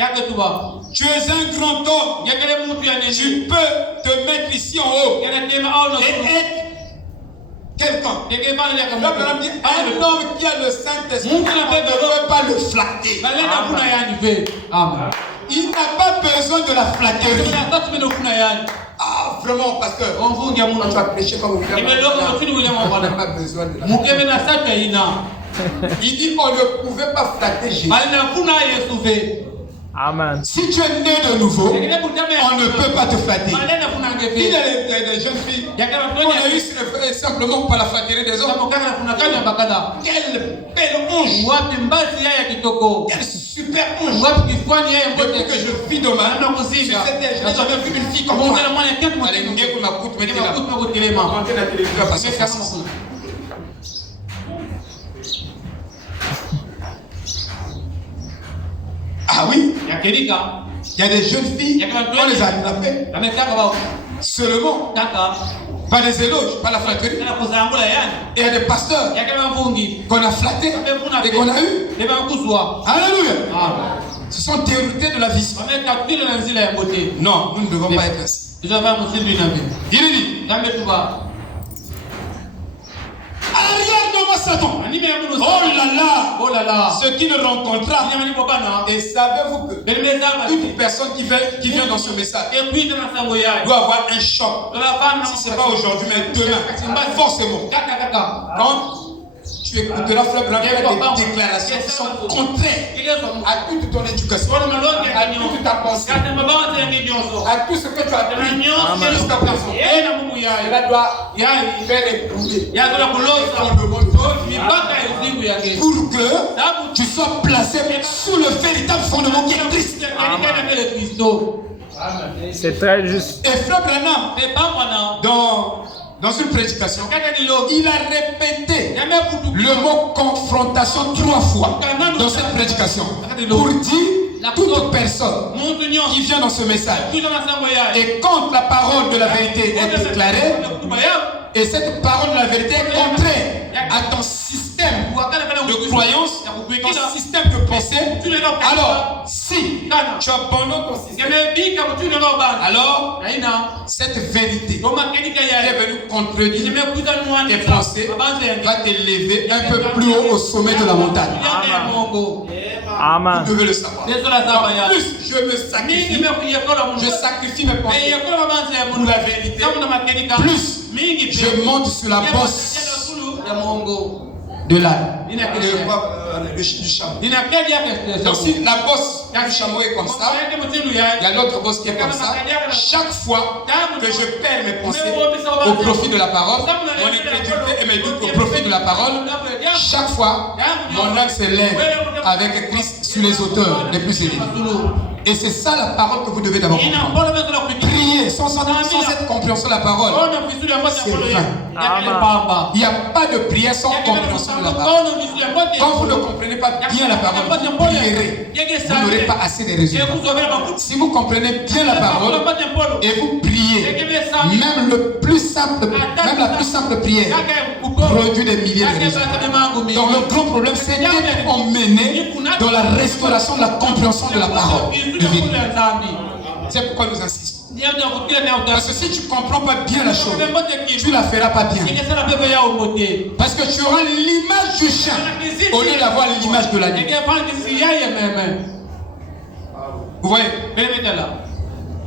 tu es un grand homme, tu peux te mettre ici en haut et être quelqu'un. Un homme qui a le Saint-Esprit, on ne peut pas le flatter. Amen. Il n'a pas besoin de la flatterie. Ah, vraiment, parce que quand tu as prêché comme William, on n'a pas besoin de la flatterie. Il dit on ne pouvait pas flatter Jésus. Amen. Si tu es né de nouveau, on ne peut pas te flatter. Il y a des jeunes filles, on a eu simplement par la flatterie des hommes. Quelle belle onge. Quelle super onge. Depuis que je vis dans ma vie, je n'ai jamais vu une fille comme toi. Allez, nous gueule ma coute, mettez la télévision parce que c'est ça. Ah oui, il y a des jeunes filles, on les a attrapées seulement par des éloges, par la flatterie. Et il y a des pasteurs qu'on a flattés et qu'on a eu. Alléluia. Ce sont théorités de la vie. Non, nous ne devons pas être ainsi. Il dit, à l'arrière de moi, Satan. Oh là là. Ce qui ne rencontra. Et savez-vous que toute personne qui vient dans ce message doit avoir un choc. Si ce n'est pas aujourd'hui, mais demain. Forcément. Quand tu écouteras Frère Branham faire des déclarations qui sont contraires à toute ton éducation, à toute ta pensée, à tout ce que tu as appris jusqu'à présent. Cela doit faire éprouver pour que tu sois placé sous le véritable fondement qui est Christ. C'est très juste. Et Frère Branham, dans une prédication, il a répété le mot confrontation 3 fois dans cette prédication pour dire toute personne qui vient dans ce message et quand la parole de la vérité est déclarée et cette parole de la vérité est contraire à ton système de croyance, ton système de pensée, alors si tu abandonnes ton système, alors cette vérité qui est venue contredire tes pensées va t'élever un peu plus haut au sommet de la montagne. Amen. Vous devez le savoir. En plus, je sacrifie mes pensées pour la vérité. Plus je monte sur la bosse de l'âne. Du chameau. Donc si la bosse du chameau est comme ça, il y a l'autre bosse qui est comme ça. Chaque fois que je perds mes pensées au profit de la parole, mon incrédulité et mes doutes au profit de la parole, chaque fois mon âme s'élève avec Christ sur les hauteurs les plus élevées. Et c'est ça la parole que vous devez d'abord comprendre. Prier sans cette compréhension de la parole, c'est vain. Il n'y a pas de prière sans compréhension de la parole. Quand vous ne comprenez pas bien la parole, vous prierez. Vous n'aurez pas assez de résultats. Si vous comprenez bien la parole et vous priez, même la plus simple prière produit des milliers de résultats. Donc le grand problème, c'est d'être emmené dans la restauration de la compréhension de la parole. C'est pourquoi nous insistons. Parce que si tu ne comprends pas bien la chose, tu ne la feras pas bien. Parce que tu auras l'image du chien au lieu d'avoir l'image de l'agneau. Vous voyez?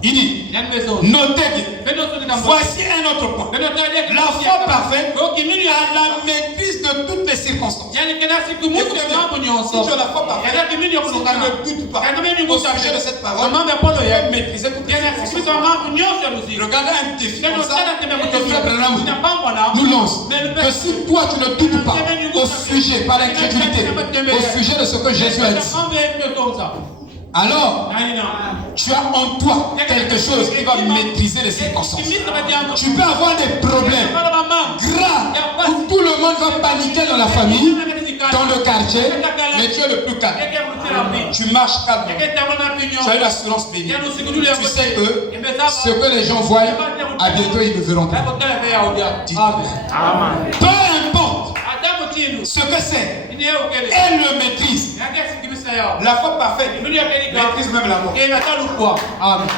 Il dit, notez bien. Voici un autre point. La foi parfaite a la maîtrise de toutes les circonstances. Si tu as la foi parfaite, si tu ne doutes pas au sujet de cette parole, tu peux maîtriser toutes les circonstances. Regardez un défi comme ça, que Frère Branham nous lance. Que si toi tu ne doutes pas au sujet, par l'incrédulité, au sujet de ce que Jésus a dit, alors, tu as en toi quelque chose qui va maîtriser les circonstances. Tu peux avoir des problèmes graves où tout le monde va paniquer dans la famille, dans le quartier, mais tu es le plus calme. Tu marches calmement. Tu as une assurance bénie. Tu sais que ce que les gens voient, à bientôt ils ne verront pas. Peu importe ce que c'est, elle le maîtrise. La foi parfaite maîtrise même la mort. Amen.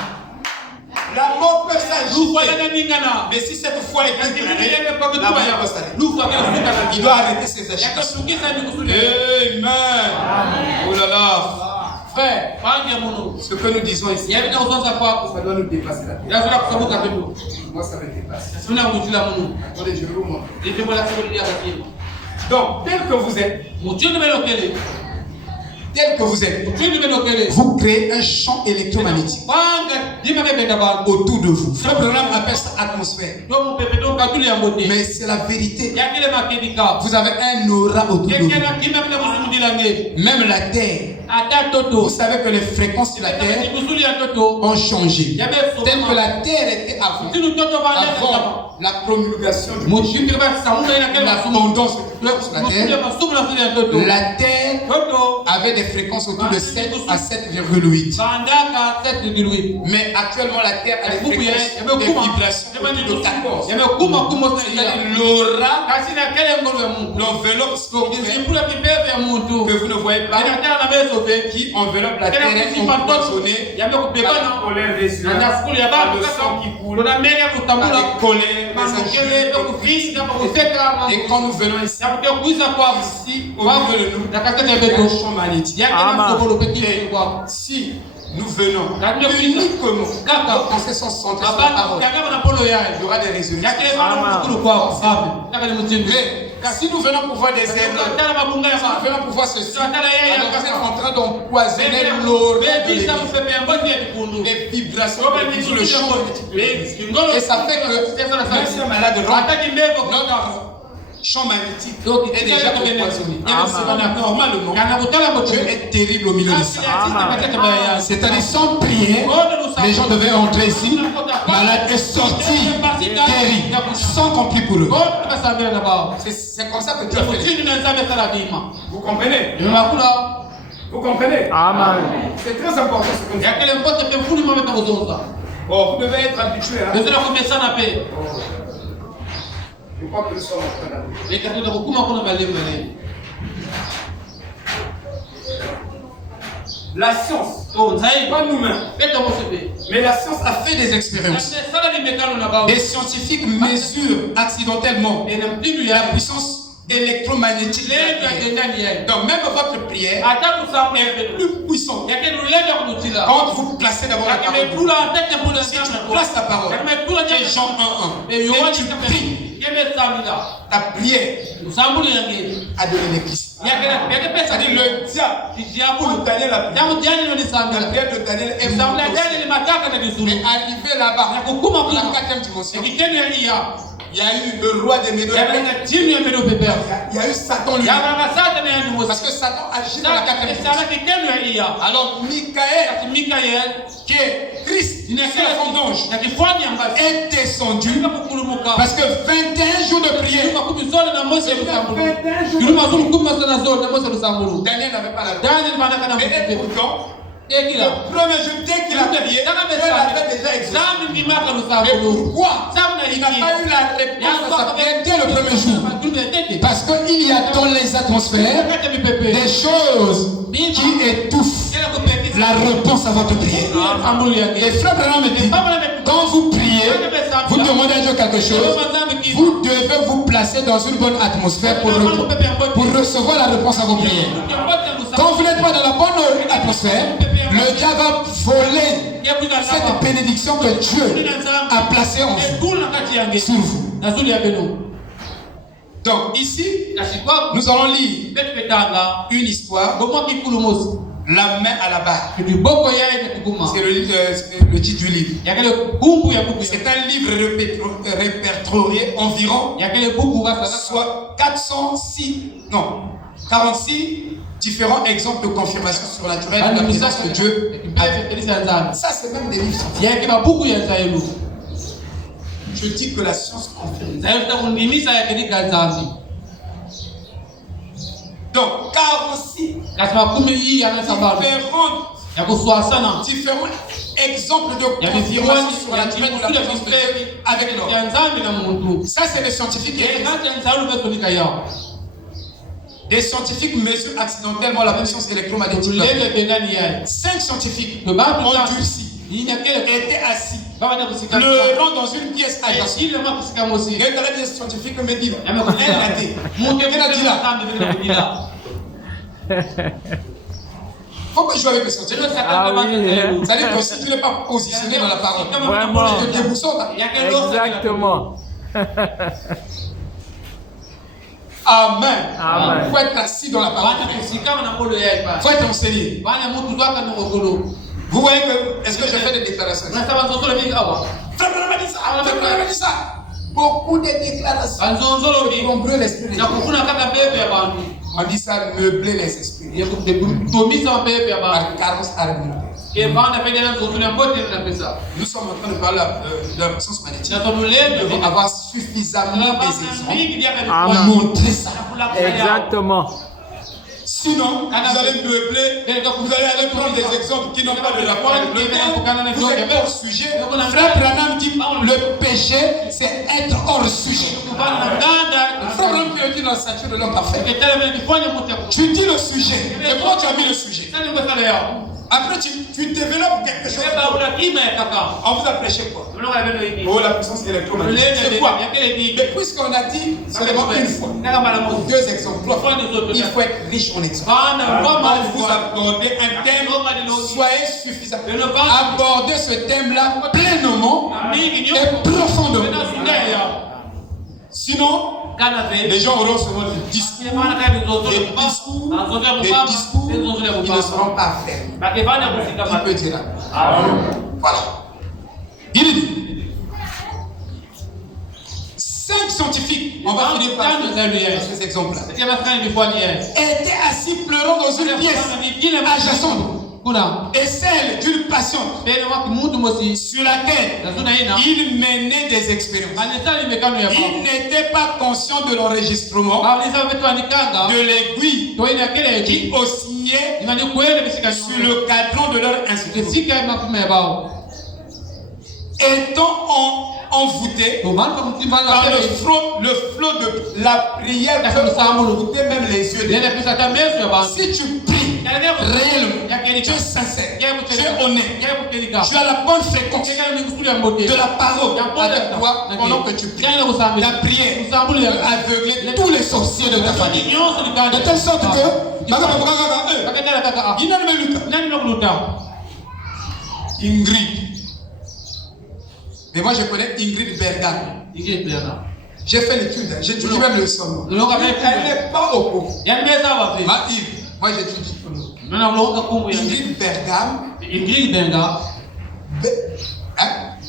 La mort peut s'agiter. Mais si cette foi est déclarée, la mort peut s'arrêter. Il doit arrêter ses agitations. Amen. Oh là là. Frère, ce que nous disons ici, ça doit nous dépasser la tête. Moi, ça me dépasse. Attendez, je vais vous montrer. Donc, tel que vous êtes, vous créez un champ électromagnétique autour de vous. Frère Branham appelle ça atmosphère. Mais c'est la vérité. Vous avez un aura autour de vous. Même la terre. Vous savez que les fréquences de la terre ont changé. Tel que la terre était avant la promulgation du l'abondance de la terre avait des fréquences autour de 7 à 7,8. Mais actuellement la terre a des fréquences, des vibrations autour de 14. L'aura, l'enveloppe que vous ne voyez pas, qui enveloppe la terre est empoisonnée par la colère des yeux, par le sang qui coule, par les colères, et quand nous venons ici, au milieu de nous, il y a un champ magnétique. Si nous venons uniquement en se centrer sur la parole, il y aura des résultats. Car si nous venons pour voir des erreurs, si nous venons pour voir ceci, alors vous êtes en train d'empoisonner l'oreille de l'église. Les vibrations de l'église, le chant de l'église. Et ça fait que même si un malade rentre, notre champ magnétique est déjà empoisonné. Normalement, Dieu est terrible au milieu de ça. C'est-à-dire, sans prier, les gens devaient entrer ici, malade est sorti, guéri, sans qu'on prie pour eux. C'est comme ça que Dieu fait. Vous comprenez? Vous comprenez? Amen. C'est très important ce que vous faites. Bon, vous devez être habitué. Je crois que nous sommes en train d'aller. La science, pas nous-mêmes, mais la science a fait des expériences. Des scientifiques mesurent accidentellement la puissance électromagnétique. Donc même votre prière est plus puissante quand vous placez d'abord la parole. Si tu places ta parole, et Jean 1:1, et tu pries, ta prière a donné l'église. C'est-à-dire le diable, pour Daniel la prière de Daniel est morte. Mais arrivé là-bas, la 4e dimension, il y a eu le roi des Médos. Il y a eu Satan lui-même. Parce que Satan agit dans la 4e dimension. Alors Michael, qui est Christ, c'est la femme d'ange, est descendu parce que 21 jours de prière. Daniel n'avait pas la loi. Mais pourtant, le premier jour, dès qu'il a prié, Dieu l'avait déjà exaucé. Mais pourquoi il n'a pas eu la réponse à sa prière dès le premier jour? Parce qu'il y a dans les atmosphères des choses qui étouffent la réponse à votre prière. Et frère Branham me dit, quand vous priez, vous demandez à Dieu quelque chose, vous devez vous placer dans une bonne atmosphère pour recevoir la réponse à vos prières. Quand vous n'êtes pas dans la bonne atmosphère, le diable va voler cette bénédiction que Dieu a placée en vous, sur vous. Donc ici, nous allons lire une histoire. La main à la barre. C'est le titre du livre. C'est un livre répertorié environ soit 46 différents exemples de confirmation surnaturelle de la présence de Dieu. Ça, c'est même des livres scientifiques. Je dis que la science confirme. Donc, 46 différents exemples de confirmation surnaturelle de la présence de Dieu avec l'homme. Ça, c'est les scientifiques qui écrivent. Des scientifiques mesurent accidentellement la puissance électromagnétique. 5 scientifiques endurcis étaient assis. Pleurant dans une pièce adjacente. Et des scientifiques me disent, faut que je joue avec les scientifiques. C'est-à-dire que si tu n'es pas positionné dans la parole, tu te déboussoles. Exactement. Amen. Il faut être assis dans la parole. Il faut être enseigné. Vous voyez que, est-ce que je fais des déclarations? Frère Branham a dit ça. Beaucoup de déclarations. Nombreux l'esprit. On dit ça, meubler les esprits. Par carence argumentaire. Nous sommes en train de parler de la puissance magnétique. Nous devons avoir suffisamment d'exemples pour montrer ça. Exactement. Sinon, vous allez meubler, vous allez aller prendre des exemples qui n'ont pas de rapport avec le thème. Vous êtes hors sujet. Frère Branham dit le péché, c'est être hors sujet. Frère Branham dit dans la stature de l'homme parfait. Tu dis le sujet. Et pourquoi tu as mis le sujet? Après, tu développes quelque chose. On vous a prêché quoi? Oh, la puissance électromagnétique. C'est quoi? Mais puisqu'on a dit seulement une fois, 2 exemples, 3 fois, il faut être riche en exemples. On vous aborder un thème, soyez suffisant. Abordez ce thème-là pleinement et profondément. Sinon, les gens auront seulement des discours, ils ne seront pas fermes. Qui peut dire Amen? Voilà. Il dit 5 scientifiques, on va finir par ces exemples-là, étaient assis pleurant dans une pièce adjacente. Et celle d'une patiente sur laquelle il menait des expériences. Il n'était pas conscient de l'enregistrement, de l'aiguille qui oscillait sur le cadran de leur instrument. Étant envoûté par le flot de la prière, peut envoûter même les yeux. Si tu pries réellement, tu es sincère, tu es honnête, tu as la bonne fréquence de la parole avec toi pendant que tu pries. La prière peut aveugler tous les sorciers de ta famille. De telle sorte que Ingrid. Mais moi je connais Ingrid Bergam. J'ai fait l'étude, j'ai étudié même le son. Elle n'est pas au courant. Moi j'étudie. Ingrid Bergam.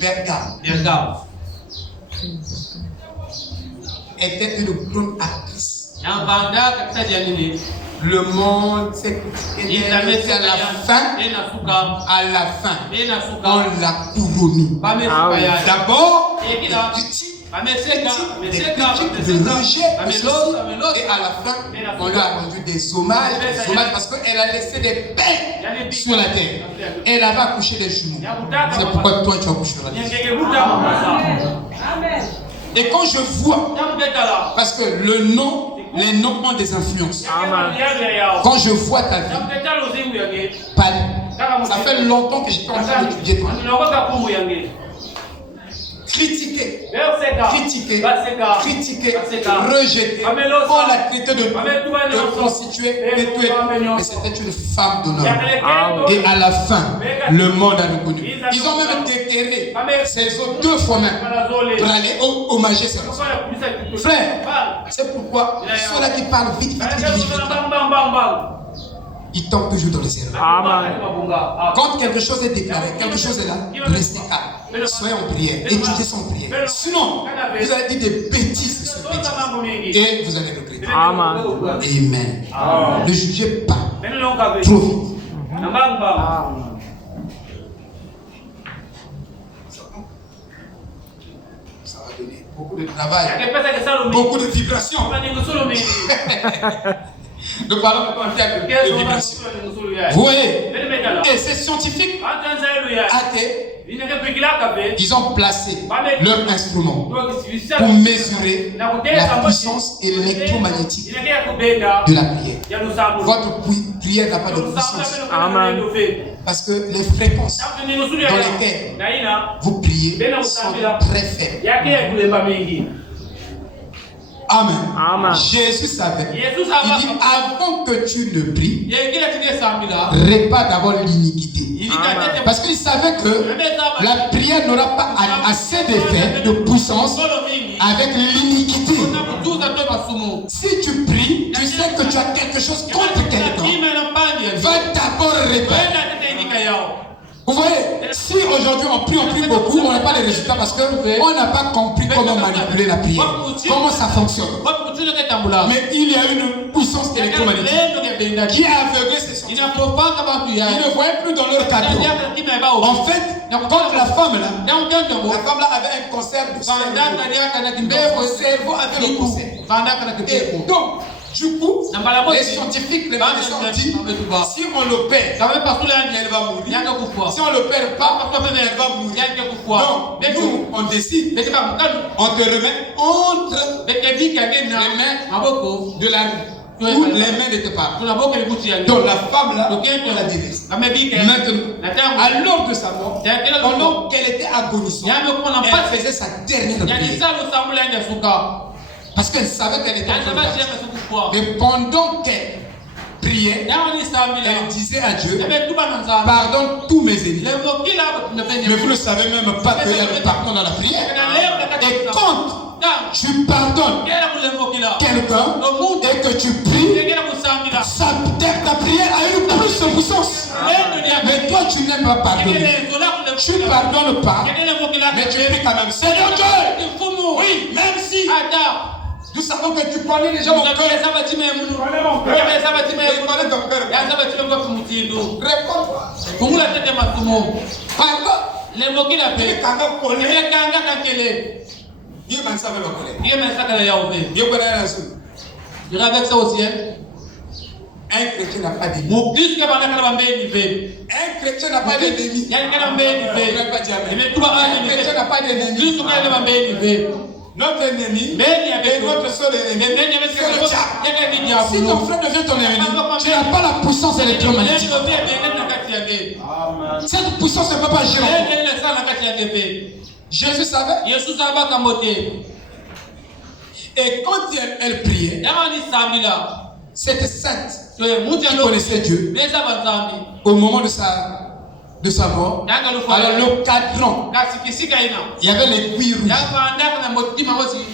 Bergam était une bonne actrice. Le monde s'est critiqué à la fin, on l'a couronné. D'abord, des critiques, des rejets, et à la fin, on lui a rendu des hommages parce qu'elle a laissé des paix sur la terre. Elle avait accouché des jumeaux. C'est pourquoi toi tu as accouché sur la terre. Et quand je vois, parce que les noms ont des influences. Quand je vois ta vie, ça fait longtemps que j'étais en train d'étudier toi. Critiquer, rejeter, pour la qualité de constituer, mais c'était une femme d'honneur. Et à la fin, le monde a reconnu. Ils ont même déterré ses os 2 fois même pour aller hommager ses os. Frère, c'est pourquoi ceux-là qui parlent vite, ils tombent toujours dans les erreurs. Quand quelque chose est déclaré, quelque chose est là, restez calme. Soyez en prière, étudiez son prière. Sinon, vous allez dire des bêtises sur bêtises. Et vous allez regretter. Amen. Ne jugez pas trop vite. Ça va donner beaucoup de travail, beaucoup de vibrations. Nous parlons en termes de vibration. Vous voyez? Et ces scientifiques athées, ils ont placé leur instrument pour mesurer la puissance électromagnétique de la prière. Votre prière n'a pas de puissance. Amen. Parce que les fréquences dans lesquelles vous priez sont très faibles. Amen. Jésus savait. Il dit avant que tu ne pries, répare d'abord l'iniquité. Parce qu'il savait que la prière n'aura pas assez d'effet, de puissance avec l'iniquité. Si tu pries, tu sais que tu as quelque chose contre quelqu'un. Va d'abord réparer. Vous voyez, si aujourd'hui on prie beaucoup, on n'a pas les résultats parce qu'on n'a pas compris comment manipuler la prière, comment ça fonctionne. Mais il y a une puissance électromagnétique qui a aveuglé ces sens. Ils ne voyaient plus dans leur cadeau. En fait, quand la femme là avait un cancer du cerveau. Le cerveau avait le cancer. Et donc, du coup, les scientifiques, les médecins ont dit, si on l'opère, elle va mourir. Si on ne l'opère pas, elle va mourir. Donc, nous, on décide, on te remet entre les mains de la rue. Où les mains n'étaient pas. Donc la femme là, on la délaisse. Maintenant, à l'heure de sa mort, pendant qu'elle était agonisante, elle faisait sa dernière prière. Parce qu'elle savait qu'elle était en train de partir. Mais pendant qu'elle priait, elle disait à Dieu, pardonne tous mes ennemis. Mais vous ne savez même pas qu'il y a le pardon dans la prière. Et quand tu pardonnes quelqu'un et que tu pries, ta prière a eu plus de puissance. Mais toi, tu n'aimes pas pardonner. Tu ne pardonnes pas, mais tu pries quand même. Seigneur Dieu, oui, même si nous savons que tu connais déjà mon cœur. Tu connais ton cœur. Réponds-toi. Pardon. Un chrétien n'a pas d'ennemi. Un chrétien n'a pas d'ennemi. Un chrétien n'a pas d'ennemi. Notre ennemi et notre seul ennemi, c'est le diable. Si ton frère devient ton ennemi, tu n'as pas la puissance électromagnétique. Cette puissance ne peut pas agir. Jésus savait. Et quand elle priait, cette sainte qui connaissait Dieu, au moment de sa mort, alors le cadran, il y avait l'aiguille rouge,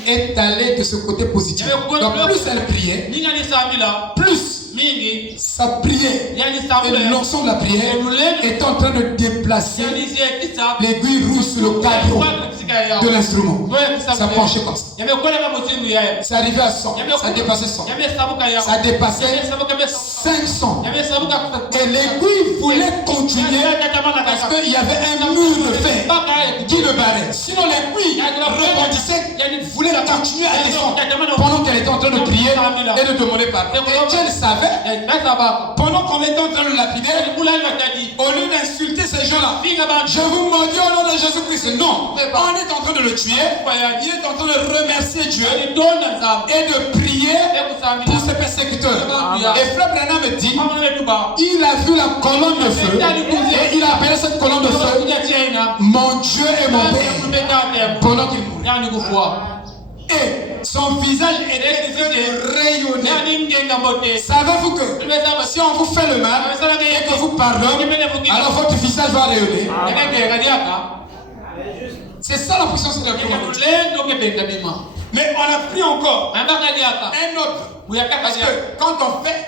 est allé de ce côté positif. Donc plus elle priait, plus sa prière et l'onction de la prière est en train de déplacer l'aiguille rouge sur le cadran de l'instrument. Ça penchait comme ça. C'est arrivé à 100, ça dépassait 100, ça dépassait 500. Et l'aiguille voulait continuer parce qu'il y avait un mur de fer qui le barrait. Sinon l'aiguille rebondissait, voulait continuer à descendre pendant qu'elle était en train de prier et de demander pardon. Et Dieu le savait. Pendant qu'on était en train de lapider, au lieu d'insulter ces gens-là, je vous maudis au nom de Jésus-Christ. Non, on est en train de le tuer. Il est en train de remercier Dieu et de prier pour ses persécuteurs. Et Frère Branham me dit, il a vu la colonne de feu et il a appelé cette colonne de feu mon Dieu et mon Père pendant qu'il mourait. Et son visage était rayonné. Savez-vous que si on vous fait le mal et que vous pardonnez, alors votre visage va rayonner. C'est ça la puissance de la commande. Mais on a pris encore un autre. Parce que quand on fait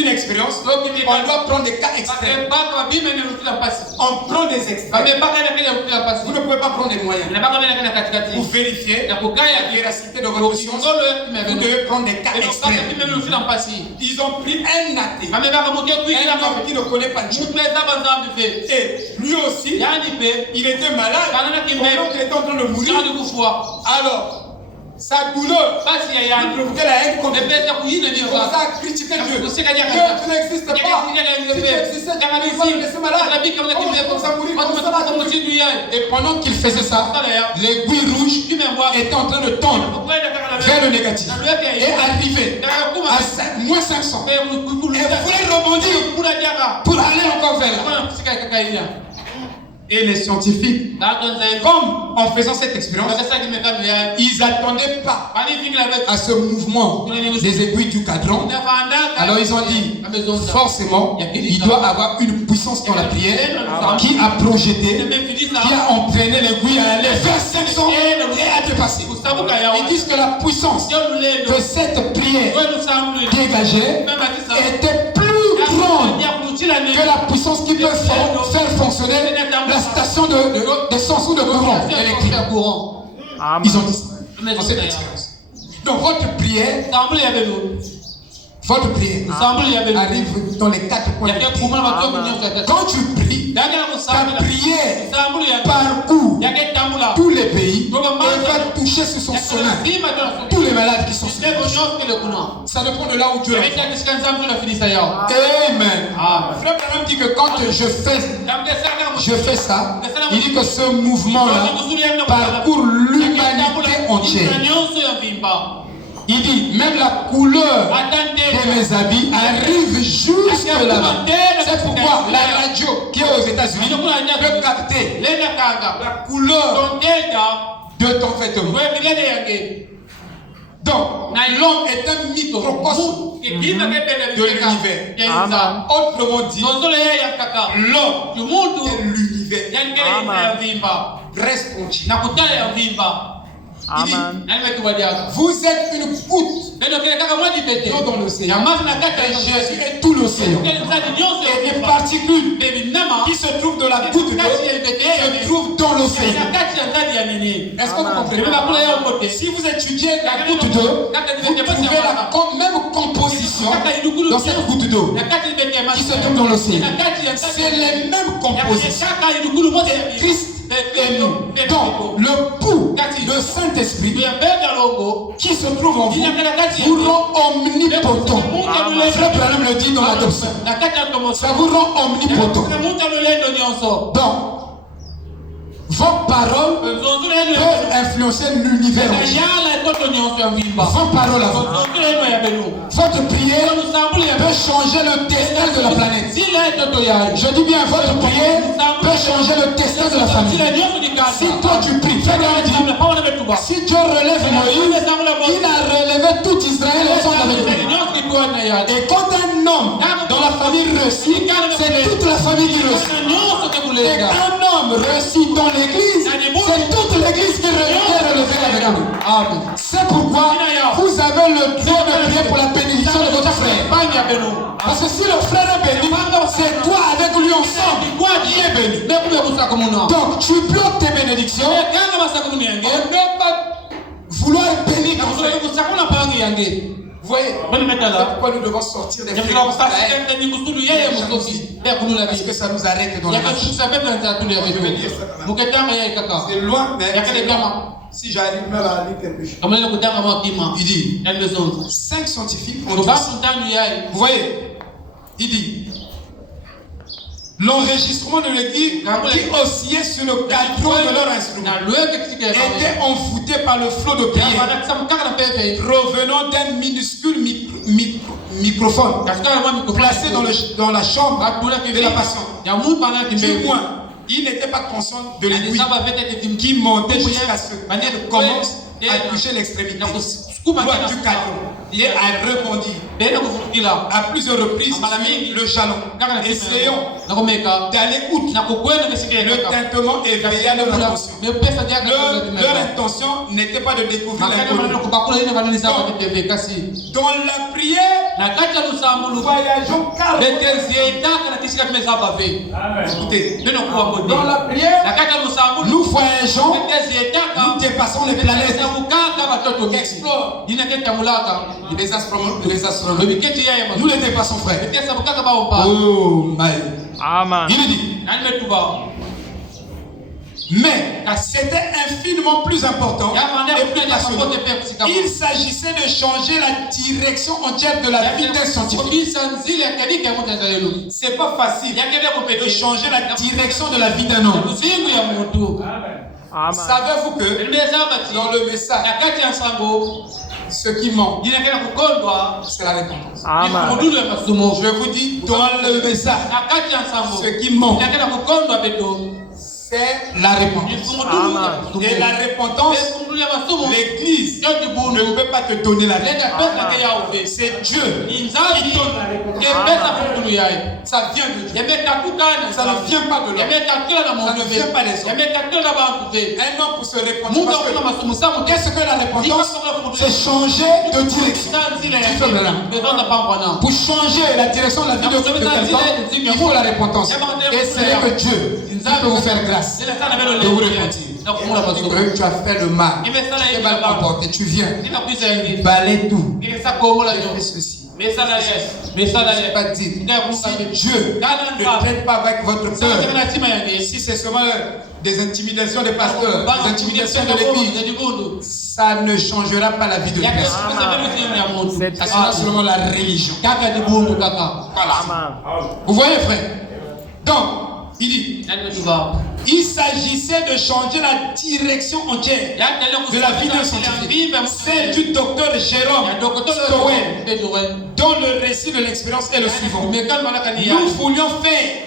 une expérience, on doit prendre des cas extrêmes. On prend des extrêmes. Vous ne pouvez pas prendre des moyens. Pour vérifier la véracité de votre science, vous devez prendre des cas extrêmes. Ils ont pris un athée, un homme qui ne connaît pas Dieu. Et lui aussi, il était malade pendant qu'il était en train de mourir. Alors, sa douleur, il provoquait la haine contre Dieu. Il commençait à critiquer Dieu. Dieu, tu n'existes pas. Si tu existais, tu n'allais pas me laisser malade. On s'est mourir. Et pendant qu'il faisait ça, l'aiguille rouge était en train de tendre vers le négatif et arriver à moins 500. Et voulait rebondir pour aller encore vers là. Et les scientifiques, comme en faisant cette expérience, ils n'attendaient pas à ce mouvement des aiguilles du cadran. Alors ils ont dit, forcément, il doit avoir une puissance dans la prière qui a projeté, qui a entraîné l'aiguille à aller vers 500 et à dépasser. Ils disent que la puissance que cette prière dégageait était plus grande que la puissance qui peut faire fonctionner la station de sens ou de courant électrique. Ils ont dit ça dans cette expérience. Donc votre prière arrive dans les 4 points. Quand tu pries, ta prière parcourt tous les pays et va toucher sur son sommet tous les malades qui sont sur lui. Ça dépend de là où Dieu est. Amen. Frère Branham dit que quand je fais ça, il dit que ce mouvement-là parcourt l'humanité entière. Il dit, même la couleur de mes habits arrive jusque là-bas. C'est pourquoi la radio qui est aux États-Unis peut capter la couleur de ton vêtement. Donc, l'homme est un microcosme de l'univers. Autrement dit, l'homme est l'univers. Reste continu. Amen. Vous êtes une goutte d'eau dans l'océan. Et Jésus est tout l'océan. Et les particules qui se trouvent dans la goutte d'eau se trouvent dans l'océan. Est-ce que vous comprenez? Si vous étudiez la goutte d'eau, vous trouvez la même composition dans cette goutte d'eau qui se trouve dans l'océan. C'est les mêmes compositions. Et Christ est nous. Donc, le pouls de Saint-Esprit qui se trouve en vous vous rend omnipotent. Frère Branham le dit dans l'adoption. Ça vous rend omnipotent. Donc, vos paroles peuvent influencer l'univers. Vos paroles à vous. Votre prière peut changer le destin de la planète. Je dis bien, votre prière peut changer le destin de la famille. Si toi tu pries, si Dieu relève Moïse, il a relevé tout Israël ensemble avec lui. Et quand un homme dans la famille réussit, c'est toute la famille qui réussit. Et un homme réussit dans l'église, c'est toute l'église qui est relevée avec lui. Amen. C'est pourquoi vous avez le droit de prier pour la bénédiction de votre frère. Parce que si le frère est béni, c'est toi avec lui ensemble qui est béni. Donc tu bloques tes bénédictions. On ne peut pas vouloir bénir comme ça. Vous voyez, c'est pourquoi nous devons sortir des fréquences. Parce que ça nous arrête dans la marche. C'est loin, mais si j'arrive même à lire quelque chose. Il dit 5 scientifiques ont dit, vous voyez, il dit l'enregistrement de l'église qui oscillait sur le cadran de leur instrument était envoûté par le flot de prière provenant d'un minuscule microphone placé dans la chambre de la patiente. Du moins, il n'était pas conscient de l'aiguille qui montait jusqu'à ce qu'elle commence à toucher l'extrémité du cadran et a rebondi à plusieurs reprises le jalon, essayant d'aller outre. Le tintement éveilla leur attention. Leur intention n'était pas de découvrir l'inconnu. Dans la prière, nous voyageons carrément. Écoutez, dans la prière, nous voyageons, nous dépassons les planètes. Explore les astronomes. Nous les dépassons, frère. Oh my. Amen. Il dit. Mais c'était infiniment plus important et plus passionnant. Il s'agissait de changer la direction entière de la vie d'un scientifique. C'est pas facile de changer la direction de la vie d'un homme. Savez-vous que dans le message, ce qui manque, c'est la récompense. Je vous dis, dans le message, ce qui manque, c'est la repentance. Et la repentance, l'église ne peut pas te donner la vie. C'est Dieu qui donne la repentance. Ça vient de Dieu. Ça ne vient pas de l'homme. Ça ne vient pas des hommes. Un homme pour se repentir. Qu'est-ce que la repentance? C'est changer de direction. Pour changer la direction de la vie de quelqu'un, il faut la repentance. Et c'est que Dieu peut vous faire grâce de vous repentir. Tu as fait le mal, tu t'es mal comporté, tu viens, balaye tout, fais ceci. C'est pas dit. Si Dieu ne traite pas avec votre peur, si c'est seulement des intimidations des pasteurs, des intimidations de l'église, ça ne changera pas la vie de personne. Ça sera seulement la religion. Voilà. Vous voyez, frère? Donc, il dit, il s'agissait de changer la direction entière de la vie d'un scientifique, celle du docteur Jérôme Stowell, dont le récit de l'expérience est le suivant. Nous voulions faire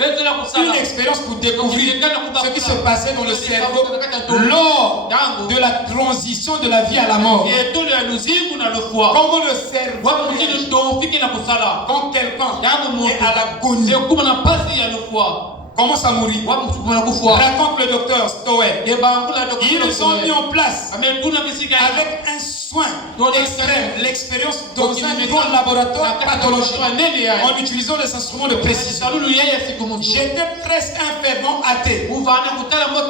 une expérience pour découvrir ce qui se passait dans le cerveau lors de la transition de la vie à la mort. Comment le cerveau, quand quelqu'un est à l'agonie, commence à mourir. Raconte le docteur Stowell. Ils ont mis en place avec un soin extrême l'expérience dans un grand laboratoire pathologique en utilisant des instruments de précision. J'étais presque un fervent athée.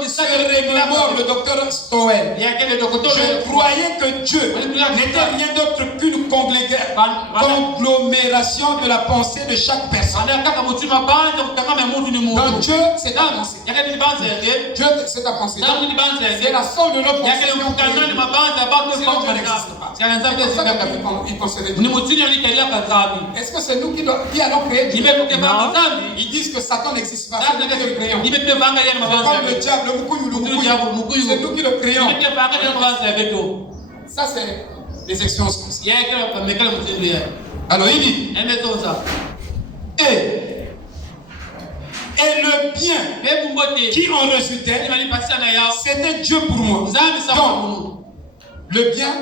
Se remémore le docteur Stowell. Je croyais que Dieu n'était rien d'autre qu'une conglomération de la pensée de chaque personne. Donc Dieu, c'est ta pensée. Dieu, c'est ta pensée. C'est la somme de notre pensée. Est-ce que c'est nous qui allons créer Dieu? Ils disent que Satan n'existe pas. C'est nous qui le créons. Comme le diable, c'est nous qui le créons. Ça, c'est des expériences comme ça. Alors il dit, et le bien qui en résultait, c'était Dieu pour moi. Donc, le bien,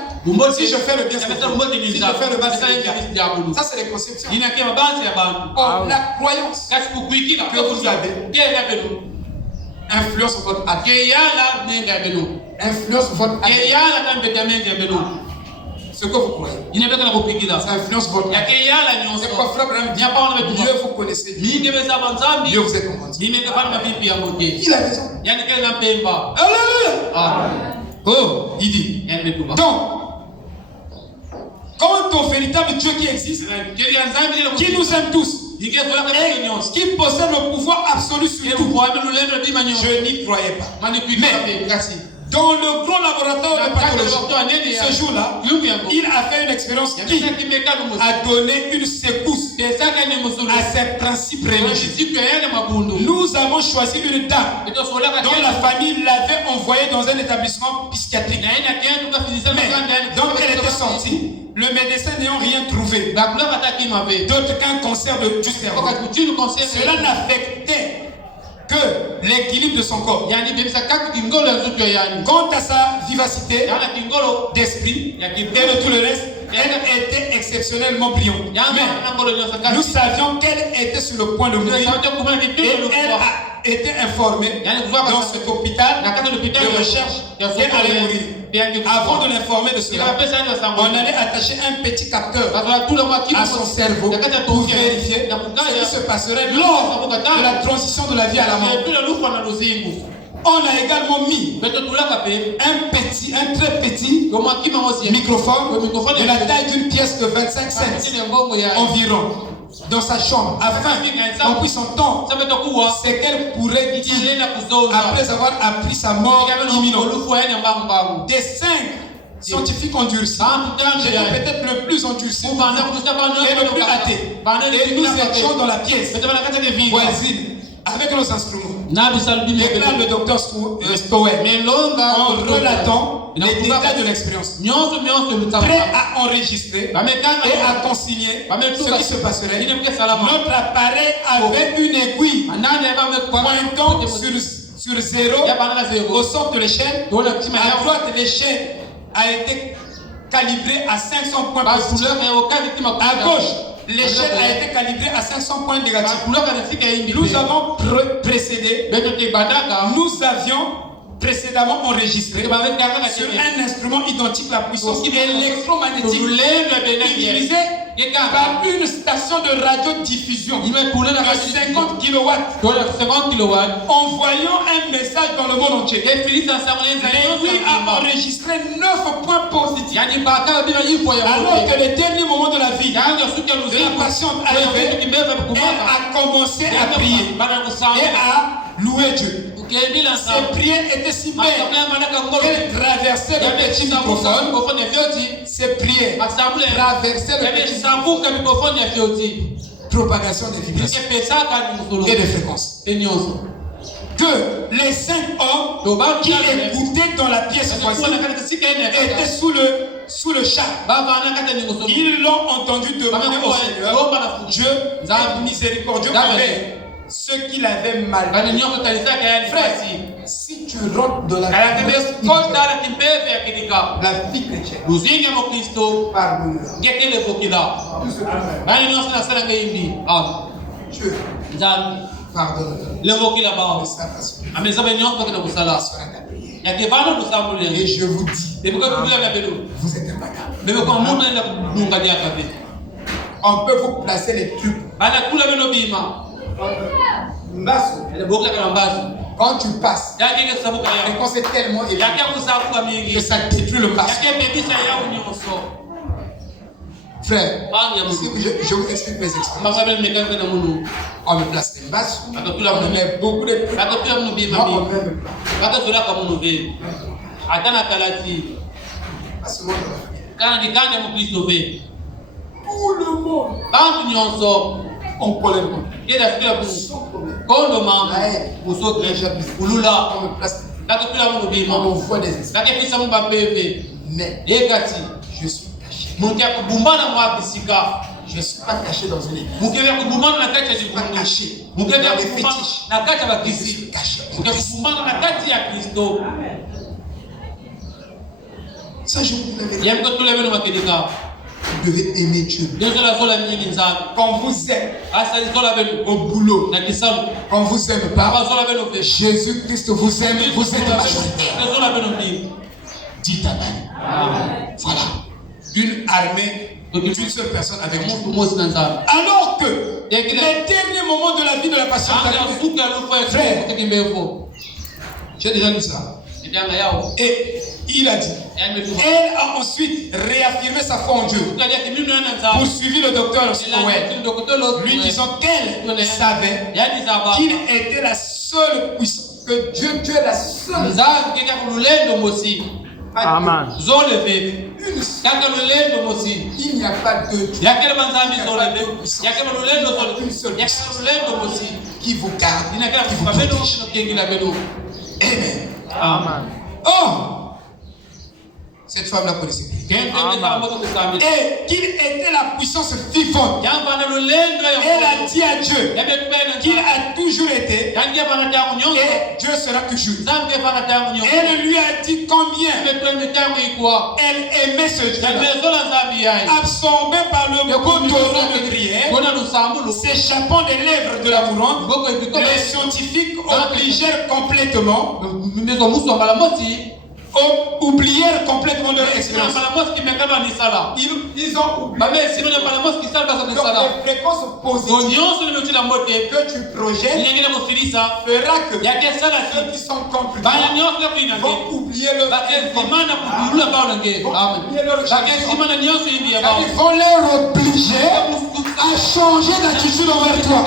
si je fais le bien, si je fais le mal, c'est le bien. Ça, c'est les conceptions. Or, la croyance que vous avez influence votre acte. Influence votre acte. Ce que vous croyez. Ça influence votre acte. C'est pourquoi frère Branham dit, Dieu vous connaissez. Dieu vous est convaincu. Il a raison. Alléluia. Oh, il dit. Donc, quant au véritable Dieu qui existe, qui nous aime tous, et qui possède le pouvoir absolu sur tout, je n'y croyais pas. Mais, dans le grand laboratoire de pathologie, ce jour-là, il a fait une expérience qui a donné une secousse à ses principes religieux. Nous avons choisi une dame dont la famille l'avait envoyée dans un établissement psychiatrique. Mais, donc elle était sortie, le médecin n'ayant rien trouvé d'autre qu'un cancer du cerveau. Cela n'affectait que l'équilibre de son corps. Quant à sa vivacité d'esprit et de tout le reste, elle était exceptionnellement brillante. Mais nous savions qu'elle était sur le point de mourir et elle a été informée dans cet hôpital de recherche qu'elle allait mourir. Avant de l'informer de cela, on allait attacher un petit capteur à son cerveau pour vérifier ce qui se passerait lors de la transition de la vie à la mort. On a également mis un très petit microphone de la taille d'une pièce de 25 cents environ dans sa chambre afin qu'on puisse entendre ce qu'elle pourrait dire après avoir appris sa mort imminente. Des 5 scientifiques endurcis, j'ai dit peut-être le plus endurci et le plus athée. Et nous étions dans la pièce voisine avec nos instruments. Déclare le docteur Stowell en relatant les détails de l'expérience, prêt à enregistrer et à consigner ce qui se passerait. Notre appareil avait une aiguille pointant sur 0 au centre de l'échelle. À droite, l'échelle a été calibrée à 500 points positifs. À gauche, l'échelle a été calibrée à 500 points négatifs. Nous avons nous avions précédemment enregistré sur un instrument identique la puissance électromagnétique utilisée par une station de radiodiffusion de 50 kW envoyant un message dans le monde entier. L'aiguille a enregistré 9 points positifs. Alors que le dernier moment de la vie de la patiente arrivait, elle a commencé à prier et à louer Dieu. Ses prières étaient si belles qu'elle traversait le petit microphone. Ses prières traversaient le petit propagation des vibrations et des fréquences. Que les 5 hommes qui écoutaient dans la pièce voisine étaient sous le char. Ils l'ont entendu demander au Seigneur, Dieu est miséricordieux envers ceux qui l'avaient mal. Frère, si tu rentres dans la vie chrétienne, pardonne-leur. Pardonne-leur. Et je vous dis, vous êtes imbattable. On peut vous placer les trucs. Quand tu passes, et quand c'est tellement évident que ça détruit le maçon. Frère, je vous explique mes expériences. On me place les masses, on me met beaucoup de trucs. Moi, on me met tout le monde en colère. On me place, on m'envoie des esprits. Mais je suis caché. Je ne suis pas caché dans une église. Je ne suis pas caché dans les fétiches. Je suis caché. Ça, je vous dis la vérité. Vous devez aimer Dieu. Quand vous êtes au boulot, quand vous aimez pas, Jésus-Christ vous aime, vous êtes majoritaire. Dites Amen. Voilà. Une armée d'une seule personne avec Dieu. Alors que les derniers moments de la vie de la passion, frère, j'ai déjà lu ça. Et il a dit, elle a ensuite réaffirmé sa foi en Dieu, poursuivi le docteur Stowell, lui disant qu'elle savait qu'il était la seule puissance, que Dieu est la seule. Amen. Il n'y a pas de Dieu. Il n'y a qu'une seule puissance qui vous garde, qui vous protège. Amen. Amen. Oh! Cette femme-là connaissait. Et qu'il était la puissance vivante. Elle a dit à Dieu qu'il a toujours été et Dieu sera toujours. Elle lui a dit combien elle aimait ce Dieu. Absorbée par le beau torrent de prière, s'échappant des lèvres de la mourante, les scientifiques obligèrent complètement oublièrent complètement leur expérience. Ils ont oublié. Donc les fréquences positives que tu projettes fera que ceux qui sont compliqués vont oublier leur ils vont les obliger à changer d'attitude envers toi.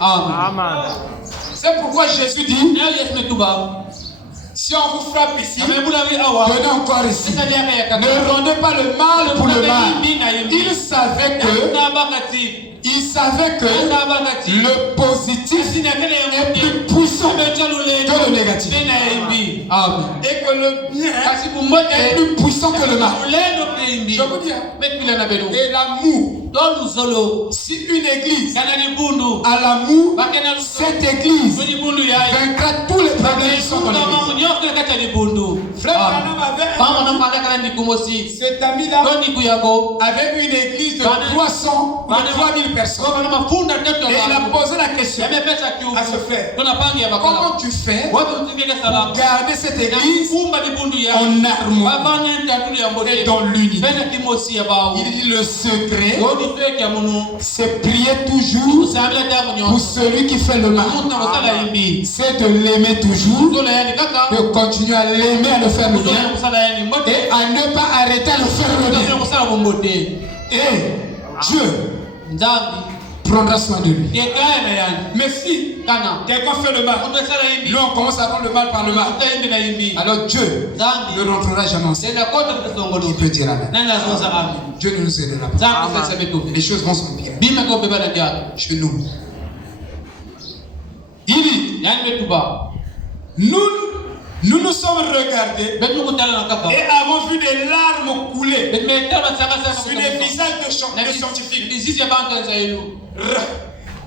Amen. C'est pourquoi Jésus dit, si on vous frappe ici, venez encore ici. Ne rendez pas le mal pour le mal. Il savait que le positif est plus puissant que le négatif. Amen. Et que le bien est plus puissant que le mal. Je vous dis, et l'amour. Si une église a l'amour, cette église vaincra tous les problèmes qui sont dans l'église. Frère Branham avait cet ami-là avait une église de 300 ou 3000 personnes. Et il a posé la question à ce frère. Comment tu fais pour garder cette église en harmonie et dans l'unité? Il dit le secret, c'est prier toujours pour celui qui fait le mal. C'est de l'aimer toujours, de continuer à l'aimer, à le faire le bien et à ne pas arrêter à le faire le bien. Et Dieu prendra soin de lui. Mais si quelqu'un fait le mal, nous on commence à prendre le mal par le mal, alors Dieu ne rentrera jamais en scène. Qui peut dire Amen? Dieu ne nous aidera pas. Les choses vont s'empirer chez nous. Il dit, nous nous sommes regardés et avons vu des larmes couler sur les visages de scientifiques.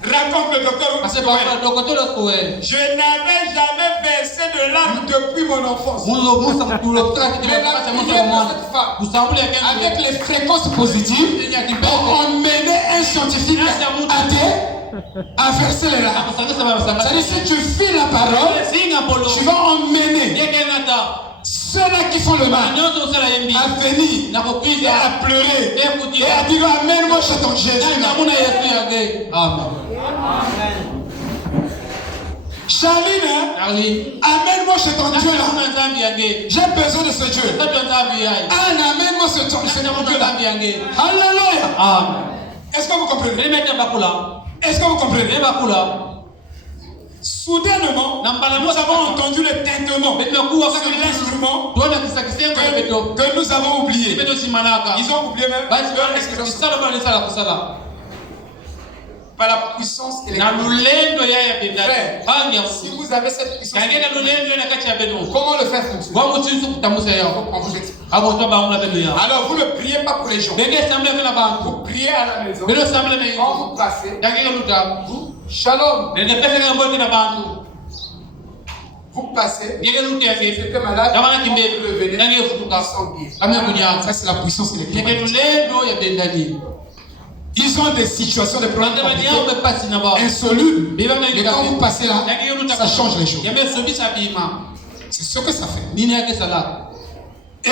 Raconte le docteur. Je n'avais jamais versé de larmes depuis mon enfance. Mais la prière de cette femme, avec les fréquences positives, on menait un scientifique athée inverser les rames. C'est-à-dire, si tu files la parole, tu vas emmener ceux-là qui font le mal à venir et à pleurer et à dire amène-moi chez ton Jésus. Amen. Charline, amène-moi chez ton Dieu là. J'ai besoin de ce Dieu. Amène-moi ce Dieu là. Alléluia. Est-ce que vous comprenez? Est-ce que vous comprenez? Soudainement, nous avons entendu le tintement sur l'instrument que nous avons oublié. Ils ont oublié même. Par la puissance électrique. Si vous avez cette puissance électrique, comment le faire fonctionner? On vous explique. Alors vous ne priez pas pour les gens. Vous priez à la maison. Quand vous passez, shalom. Vous passez, c'était malade, vous revenez, ça c'est la puissance électrique. Ils ont des situations de problèmes insolubles. Mais quand vous passez là, ça change les choses. C'est ce que ça fait.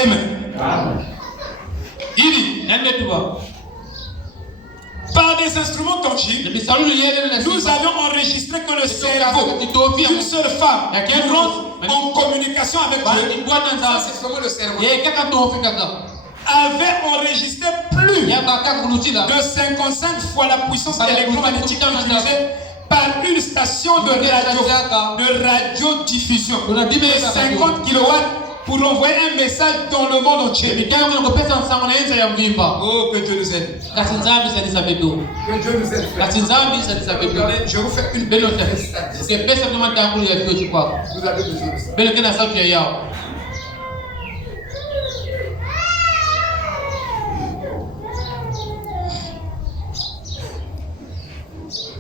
Amen. Il dit, par des instruments tangibles, nous avions enregistré que le cerveau d'une seule femme qui rentre en communication avec Dieu, ça c'est seulement le cerveau, avait enregistré plus de 55 fois la puissance électromagnétique utilisée par une station de radiodiffusion de 50 kW pour envoyer un message dans le monde entier. Oh, que Dieu nous aide. Que Dieu nous aide. Je vous fais une belle statistique. Vous avez besoin de ça.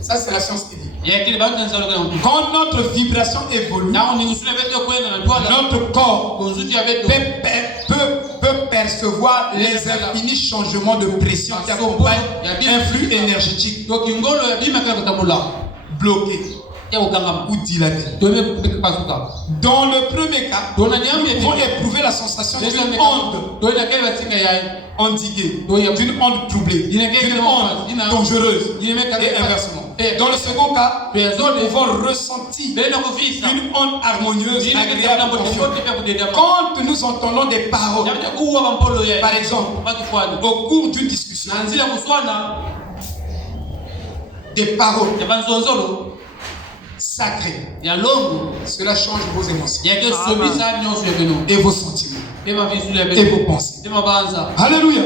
Ça, c'est la science qui dit. Quand notre vibration évolue, notre corps peut percevoir les infinis changements de pression qui accompagnent un flux énergétique bloqué ou dilaté. Dans le premier cas, nous pouvons éprouver la sensation d'une onde endiguée, d'une onde troublée, d'une onde dangereuse et inversement. Dans le second cas, nous pouvons ressentir une onde harmonieuse, agréable, confiante. Quand nous entendons des paroles, par exemple, au cours d'une discussion, des paroles sacrées, cela change vos émotions et vos sentiments et vos pensées. Alléluia.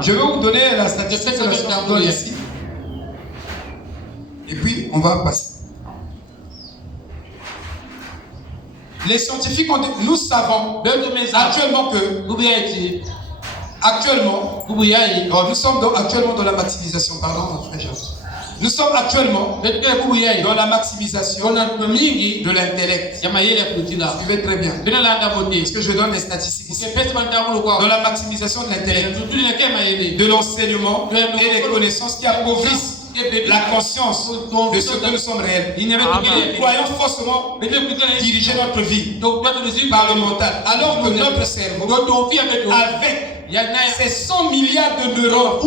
Je vais vous donner la statistique que la science donne ici. Et puis, on va passer. Les scientifiques ont dit, nous savons actuellement que nous sommes actuellement dans la maximisation. Pardon, mon frère Jean. Nous sommes actuellement dans la maximisation de l'intellect. Suivez très bien. Parce que je donne des statistiques ici. Dans la maximisation de l'intellect, de l'enseignement et des connaissances qui appauvrissent la conscience de ce que nous sommes réels. Nous croyons forcément diriger notre vie par le mental. Alors que notre cerveau, avec ces 100 milliards de neurones,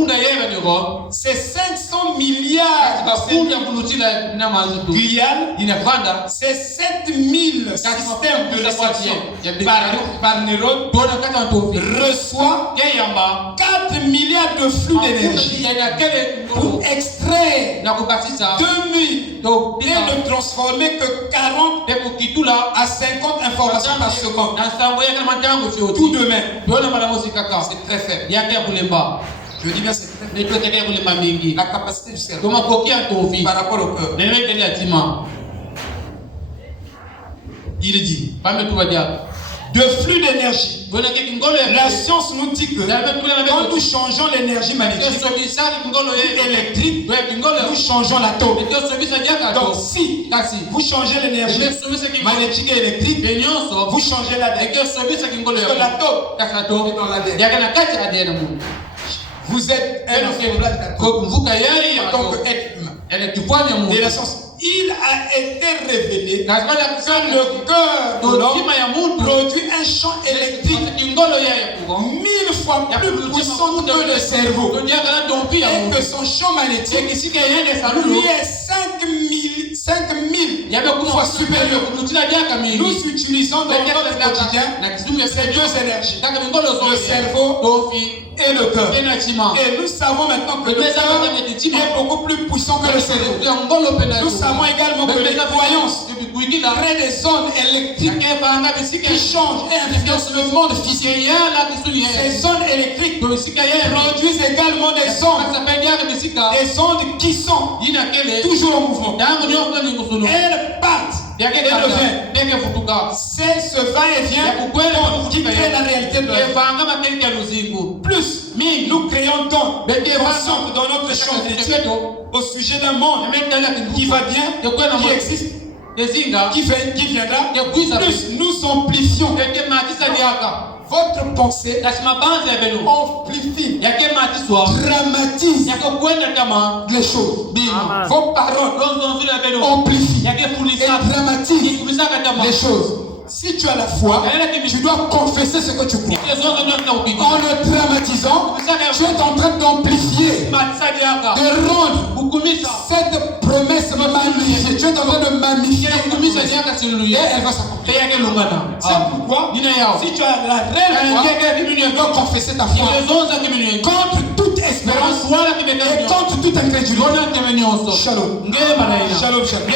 ces 500 milliards de gliales, ces 7000 systèmes de réception par neurone reçoit 4 milliards de flux d'énergie pour extraire 2000 et ne transformer que 40 à 50 informations par seconde. Tout de même, c'est très faible. Je dis bien c'est très faible. La capacité du cerveau par rapport au cœur. Il dit de flux d'énergie. La science nous dit que quand nous changeons l'énergie magnétique électrique, nous changeons l'atome. Donc si vous changez l'énergie magnétique et électrique, vous changez l'ADN. L'atome est dans l'ADN. Vous êtes un ensemble d'atomes en tant qu'être humain. de la science. Il a été révélé que le cœur de l'homme produit un champ électrique 1000 fois plus puissant que le cerveau, et que son champ magnétique lui est 5000 fois supérieur. Nous utilisons dans notre quotidien ces deux énergies, le cerveau et le cœur. Et nous savons maintenant que le cœur est beaucoup plus puissant que le cerveau. Nous savons également que les croyances créent des zones électriques qui changent et influencent le monde physique. Ces zones électriques produisent également des ondes qui sont toujours en mouvement. Elles partent. C'est ce va-et-vient qui crée la réalité de la vie. Plus nous créons tant ensemble dans notre champ d'études au sujet d'un monde qui va bien, qui existe, qui viendra, plus nous amplifions votre pensée, amplifie, dramatise les choses. Vos paroles amplifient et dramatisent les choses. Si tu as la foi, tu dois confesser ce que tu crois. En le dramatisant, tu es en train d'amplifier, de rendre cette promesse magnifiée. Tu es en train de magnifier et elle va s'accomplir. C'est pourquoi, si tu as la réelle foi, tu dois confesser ta foi contre toute espérance et contre toute incrédulité. Shalom. Shalom, shalom.